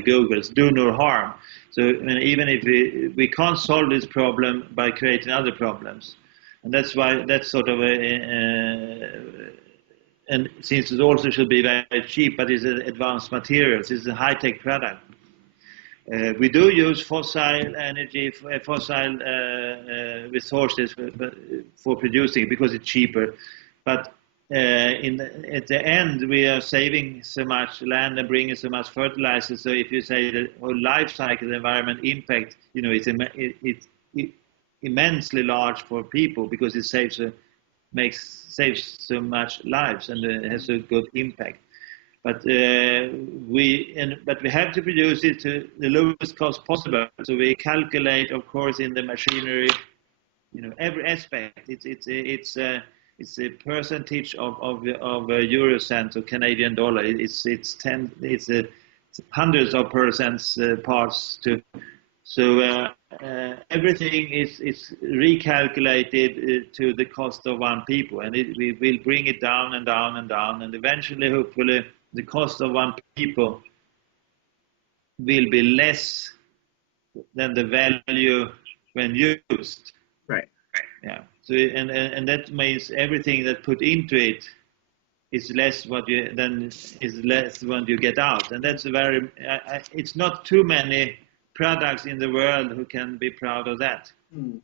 Google's do no harm. So even if we can't solve this problem by creating other problems, and that's why that's sort of and since it also should be very cheap, but it's advanced materials, it's a high-tech product. We do use fossil energy, fossil resources for producing, because it's cheaper. But at the end, we are saving so much land and bringing so much fertilizer. So if you say the whole life cycle, the environment impact, it's immensely large for people because it saves so much lives and has a good impact. But we have to produce it to the lowest cost possible. So we calculate, of course, in the machinery, every aspect. It's a percentage of euro cents or Canadian dollar. It's hundreds of percents parts to. So everything is recalculated to the cost of one people, and we will bring it down and down and down, and eventually, hopefully, the cost of one people will be less than the value when used. Right. Yeah. So and that means everything that put into it is less what you get out, and that's a very. It's not too many products in the world who can be proud of that. Mm.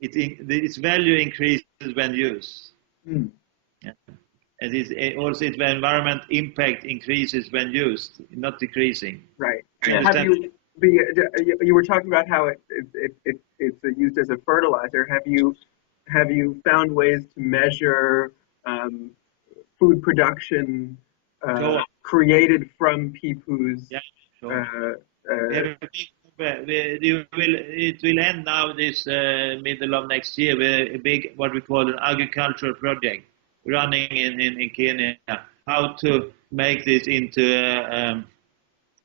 Its value increases when used. Mm. Yeah. And also its environment impact increases when used, not decreasing. Right. You were talking about how it's used as a fertilizer. Have you found ways to measure food production created from peepoos? Yeah, sure. It will end now this middle of next year with a big, what we call an agricultural project running in Kenya. How to make this into,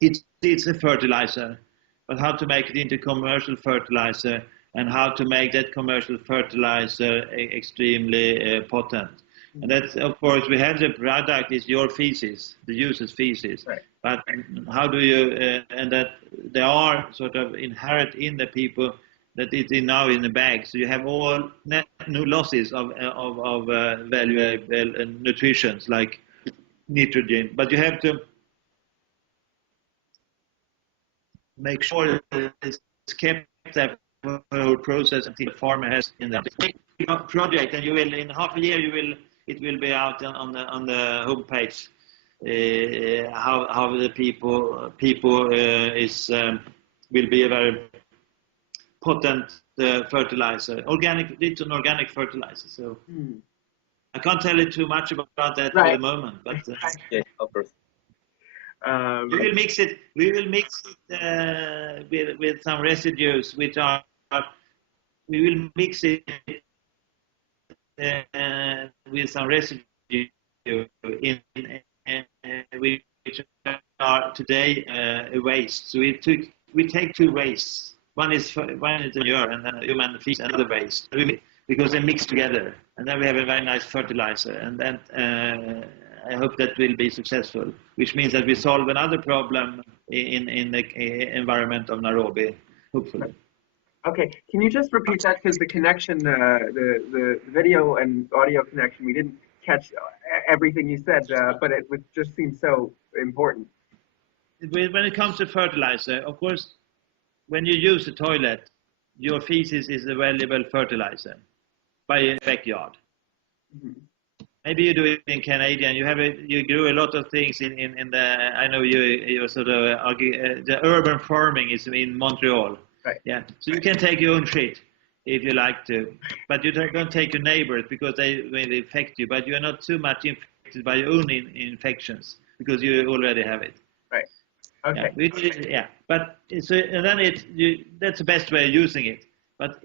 it's a fertilizer, but how to make it into commercial fertilizer and how to make that commercial fertilizer extremely potent. And that's, of course, we have the product is your feces, the user's feces. Right. But how do you, and that they are sort of inherent in the people that it's now in the bag. So you have all no losses of valuable nutrients like nitrogen. But you have to make sure that it's kept that whole process until the farmer has in the project, and you will in half a year it will be out on the homepage how the people is will be a very potent fertilizer. It's an organic fertilizer. So I can't tell you too much about that for the moment, but yeah, of course. We will mix it. We will mix it with some residues, which are. We will mix it with some residue which are today a waste. So we take two wastes. One is manure and then human feed, another waste, because they mix together, and then we have a very nice fertilizer. And then I hope that will be successful, which means that we solve another problem in the environment of Nairobi, hopefully. Okay, can you just repeat that, because the connection, the video and audio connection, we didn't catch everything you said, but it just seemed so important. When it comes to fertilizer, of course, when you use a toilet, your feces is a valuable fertilizer by your backyard. Mm-hmm. Maybe you do it in Canada. You grew a lot of things in the. I know you're sort of the urban farming is in Montreal. Right. Yeah. So you can take your own shit if you like to, but you don't take your neighbors because they will infect you. But you are not too much infected by your own infections because you already have it. Right. Okay. Yeah. But so and then that's the best way of using it. But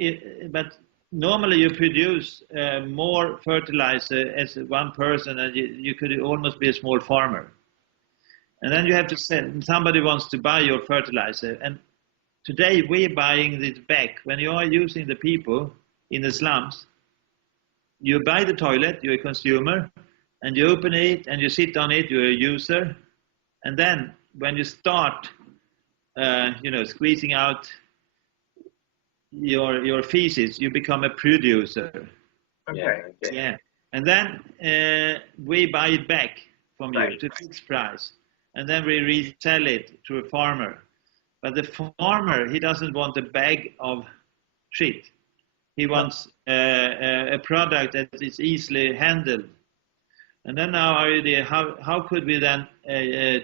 normally you produce more fertilizer as one person, and you could almost be a small farmer. And then you have to send. Somebody wants to buy your fertilizer, and today we're buying this back. When you are using the Peepoo in the slums, you buy the toilet, you're a consumer, and you open it and you sit on it, you're a user. And then when you start, squeezing out your feces, you become a producer. Okay. Yeah. And then we buy it back from you to fixed price. And then we resell it to a farmer. But the farmer, he doesn't want a bag of shit. He wants a product that is easily handled. And then now our idea, how could we then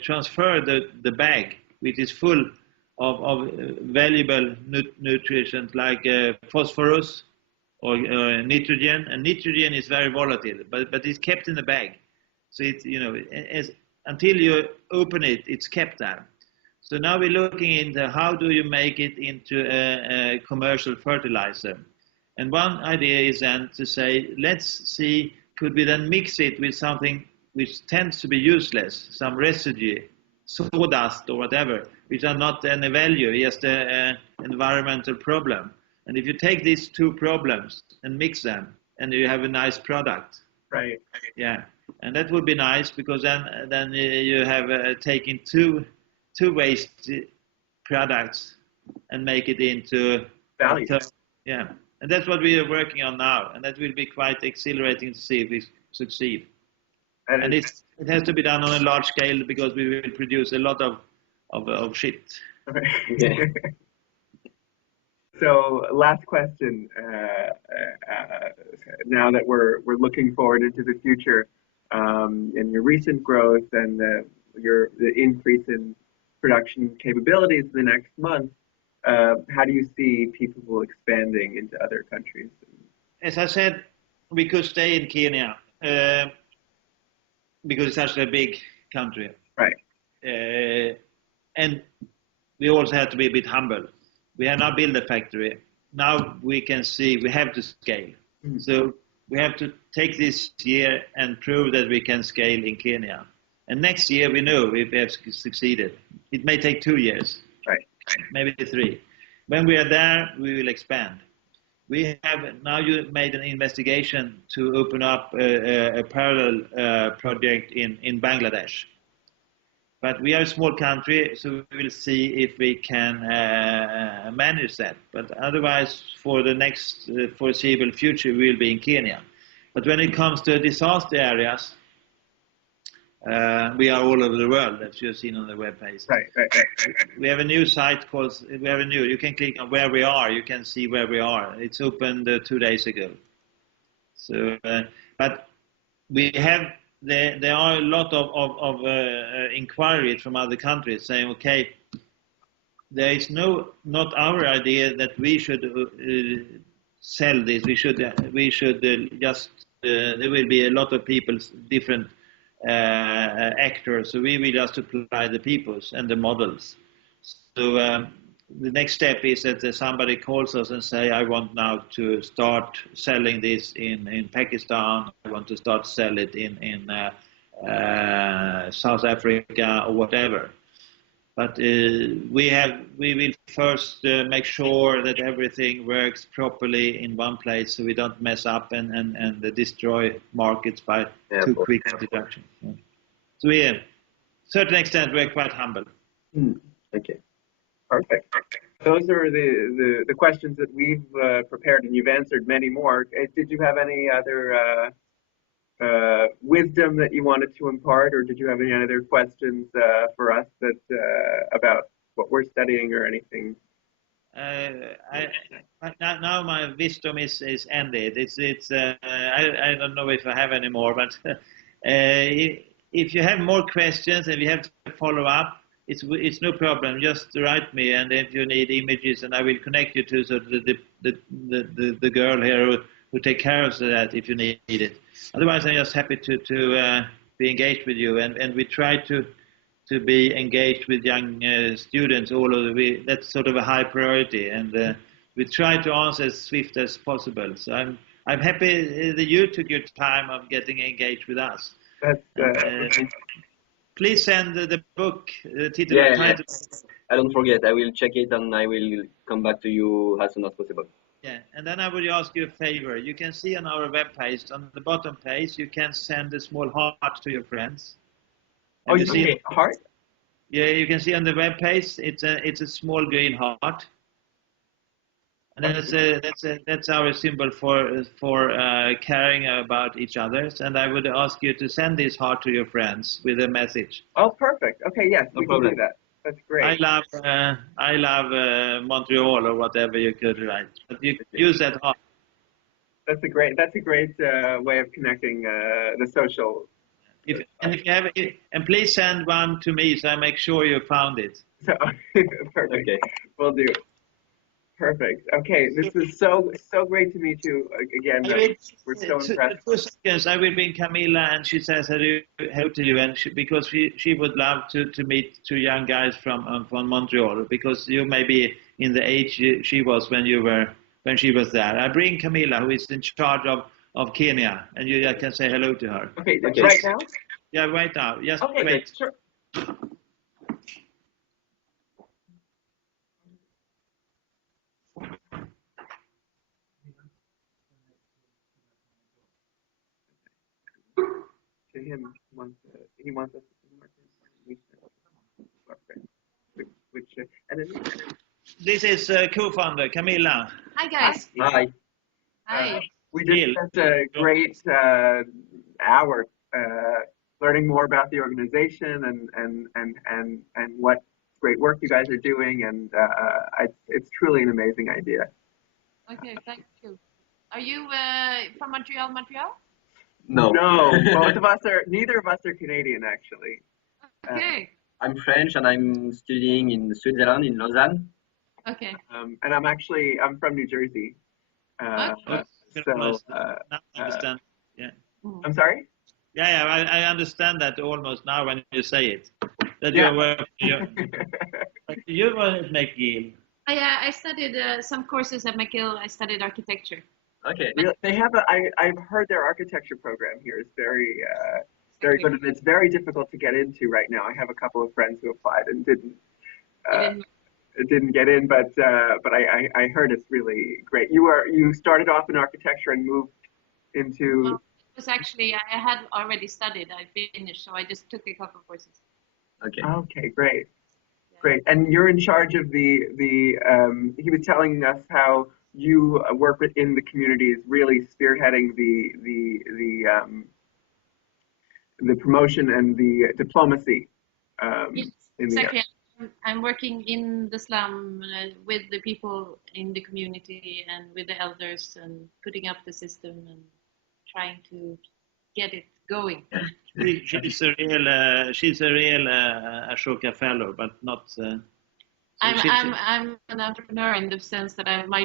transfer the bag, which is full of valuable nutrients like phosphorus or nitrogen, and nitrogen is very volatile, but it's kept in the bag. So it's, until you open it, it's kept there. So now we're looking into how do you make it into a commercial fertilizer. And one idea is then to say, let's see, could we then mix it with something which tends to be useless, some residue, sawdust or whatever, which are not any value, just an environmental problem. And if you take these two problems and mix them, and you have a nice product. Right. Yeah, and that would be nice, because then you have taken two waste products and make it into value. Yeah. And that's what we are working on now, and that will be quite exhilarating to see if we succeed. And it has to be done on a large scale, because we will produce a lot of shit. Okay. So last question. Now that we're looking forward into the future, and your recent growth and the increase in production capabilities in the next month. How do you see Peepoople expanding into other countries? As I said, we could stay in Kenya because it's such a big country. Right. And we also have to be a bit humble. We have now built a factory. Now we can see we have to scale. Mm-hmm. So we have to take this year and prove that we can scale in Kenya. And next year we know if we have succeeded. It may take 2 years. Right. Maybe 3. When we are there, we will expand. We have now made an investigation to open up a parallel project in Bangladesh. But we are a small country, so we will see if we can manage that. But otherwise, for the next foreseeable future, we will be in Kenya. But when it comes to disaster areas, we are all over the world, as you've seen on the webpage. Right. We have a new site called, you can click on where we are, you can see where we are. It's opened 2 days ago. So, but we have, there are a lot of inquiries from other countries saying, okay, there is not our idea that we should sell this. We should just, there will be a lot of people, different actors, so we will just supply the peoples and the models. So the next step is that somebody calls us and say, I want now to start selling this in Pakistan, I want to start sell it in South Africa or whatever. But we will first make sure that everything works properly in one place, so we don't mess up and destroy markets by too quick introduction. Yeah. So we, to a certain extent, we're quite humble. Okay, perfect. Those are the questions that we've prepared, and you've answered many more. Did you have any other wisdom that you wanted to impart, or did you have any other questions for us that about what we're studying or anything? Now my wisdom is ended. I don't know if I have any more, but if you have more questions and we have to follow up, it's no problem. Just write me, and if you need images, and I will connect you to the girl here who take care of that if you need it. Otherwise, I'm just happy to be engaged with you, and we try to be engaged with young students all over the. That's sort of a high priority, and we try to answer as swift as possible. So I'm happy that you took your time of getting engaged with us. Please send the book, title. I don't forget. I will check it and I will come back to you as soon as possible. Yeah, and then I would ask you a favor. You can see on our webpage, on the bottom page, you can send a small heart to your friends. And you see a heart? Yeah, you can see on the webpage, it's a small green heart. And that's our symbol for caring about each other. And I would ask you to send this heart to your friends with a message. Oh, perfect. Okay, yes, we can do that. That's great. I love Montreal or whatever you could write. But you use that heart. That's a great way of connecting the social If you have it, and please send one to me so I make sure you found it. So, perfect. Okay. Will do. Perfect. Okay, this is so great to meet you again. We're so impressed. 2 seconds. I will bring Camilla, and she says hello to you, and because she would love to meet 2 young guys from Montreal, because you may be in the age she was when she was there. I bring Camilla, who is in charge of Kenya, and you can say hello to her. Okay, Okay. right now? Yeah, right now. Yes, Okay, wait. sure. To him, he wants us to which and then This is co-founder Camilla. Hi guys. Hi. Hi. we just spent a great hour learning more about the organization and what great work you guys are doing, and it's truly an amazing idea. Okay, thank you. Are you from Montreal? No. No, neither of us are Canadian, actually. Okay. I'm French and I'm studying in Switzerland, in Lausanne. Okay. And I'm from New Jersey. Okay. So, Now I understand. Yeah. I'm sorry? Yeah, I understand that almost now when you say it. That Yeah. you were at McGill. I studied some courses at McGill. I studied architecture. Okay. They have I've heard their architecture program here is very good, and it's very difficult to get into right now. I have a couple of friends who applied and didn't get in, but I heard it's really great. You started off in architecture and moved into. Well, it was actually I had already studied. I finished, so I just took a couple of courses. Okay. Okay, great, great. And you're in charge of the. He was telling us how you work within the communities, really spearheading the promotion and the diplomacy. Yes, in the exactly. I'm working in the slum with the people in the community and with the elders and putting up the system and trying to get it going. She's a real Ashoka fellow, but not. I'm an entrepreneur in the sense that my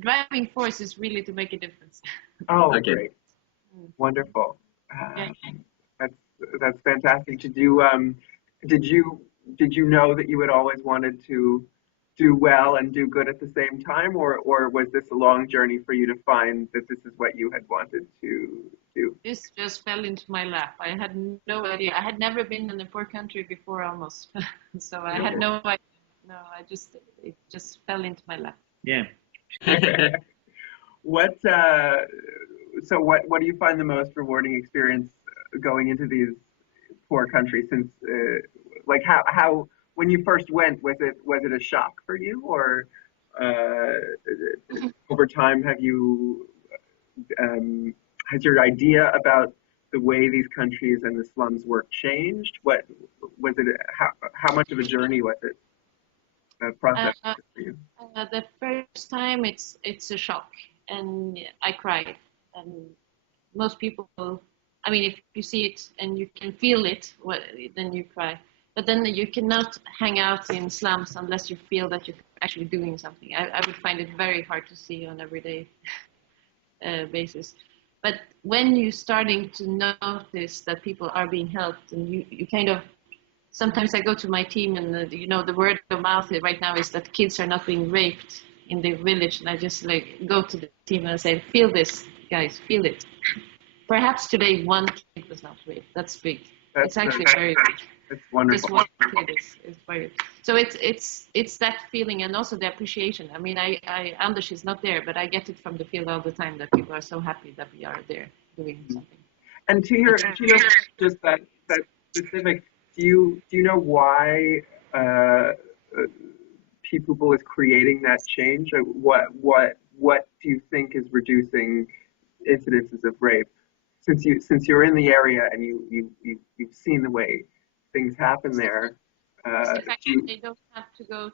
driving force is really to make a difference. Oh, Okay. great, wonderful. Yeah. That's fantastic. Did you know that you had always wanted to do well and do good at the same time, or was this a long journey for you to find that this is what you had wanted to do? This just fell into my lap. I had no idea. I had never been in a poor country before, almost. So I had no idea. No, it just fell into my lap. Yeah. What do you find the most rewarding experience going into these poor countries? Since like how when you first went, was it a shock for you, or over time has your idea about the way these countries and the slums work changed? What was it? How much of a journey was it? Process for you? The first time it's a shock, and I cried. And most people, I mean, if you see it and you can feel it, then you cry. But then you cannot hang out in slums unless you feel that you're actually doing something. I would find it very hard to see on everyday basis. But when you're starting to notice that people are being helped, and you kind of, sometimes I go to my team and the word of mouth right now is that kids are not being raped in the village, and I just go to the team and I say, feel this, guys, feel it. Perhaps today one kid was not raped. That's big. It's actually very big. It's wonderful. Just one kid is very. So it's that feeling, and also the appreciation. I mean, Anders is not there, but I get it from the field all the time that people are so happy that we are there doing something. And to your just that specific, do you know why Peepoople is creating that change? What do you think is reducing incidences of rape? Since you're in the area and you've seen the way things happen there. The fact that they don't have to go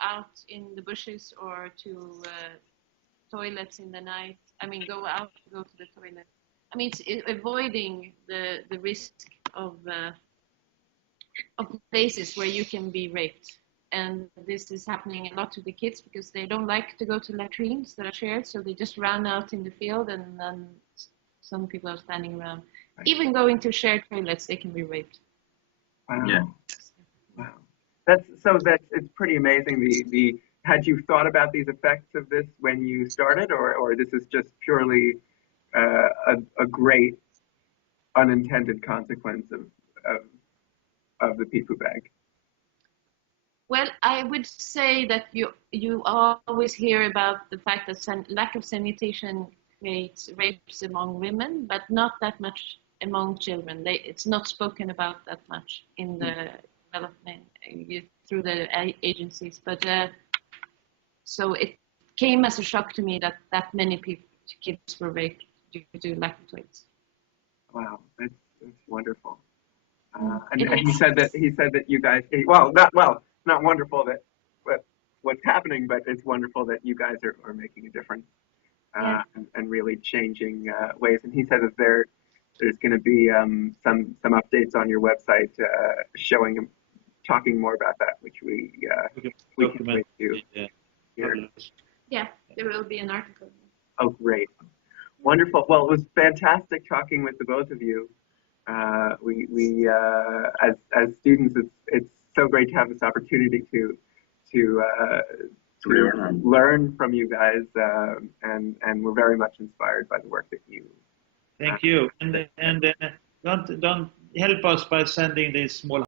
out in the bushes or to toilets in the night. I mean, go out to go to the toilet. I mean, it's avoiding the risk places where you can be raped. And this is happening a lot to the kids because they don't like to go to latrines that are shared, so they just run out in the field, and then some people are standing around. Right. Even going to shared toilets, they can be raped. Wow. Yeah. Wow. It's pretty amazing. Had you thought about these effects of this when you started, or this is just purely a great unintended consequence of the Peepoo bag? Well, I would say that you always hear about the fact that lack of sanitation creates rapes among women, but not that much among children. It's not spoken about that much in the development through the agencies. But so it came as a shock to me that many kids were raped due to lack of toilets. Wow, that's wonderful. And he said that you guys, not wonderful what's happening, but it's wonderful that you guys are making a difference and really changing ways. And he said that there's going to be some updates on your website talking more about that, which we can wait to hear. Yeah, there will be an article. Oh, great. Wonderful. Well, it was fantastic talking with the both of you. We as students, it's so great to have this opportunity to learn from you guys, and we're very much inspired by the work that you. Thank you, and don't help us by sending these small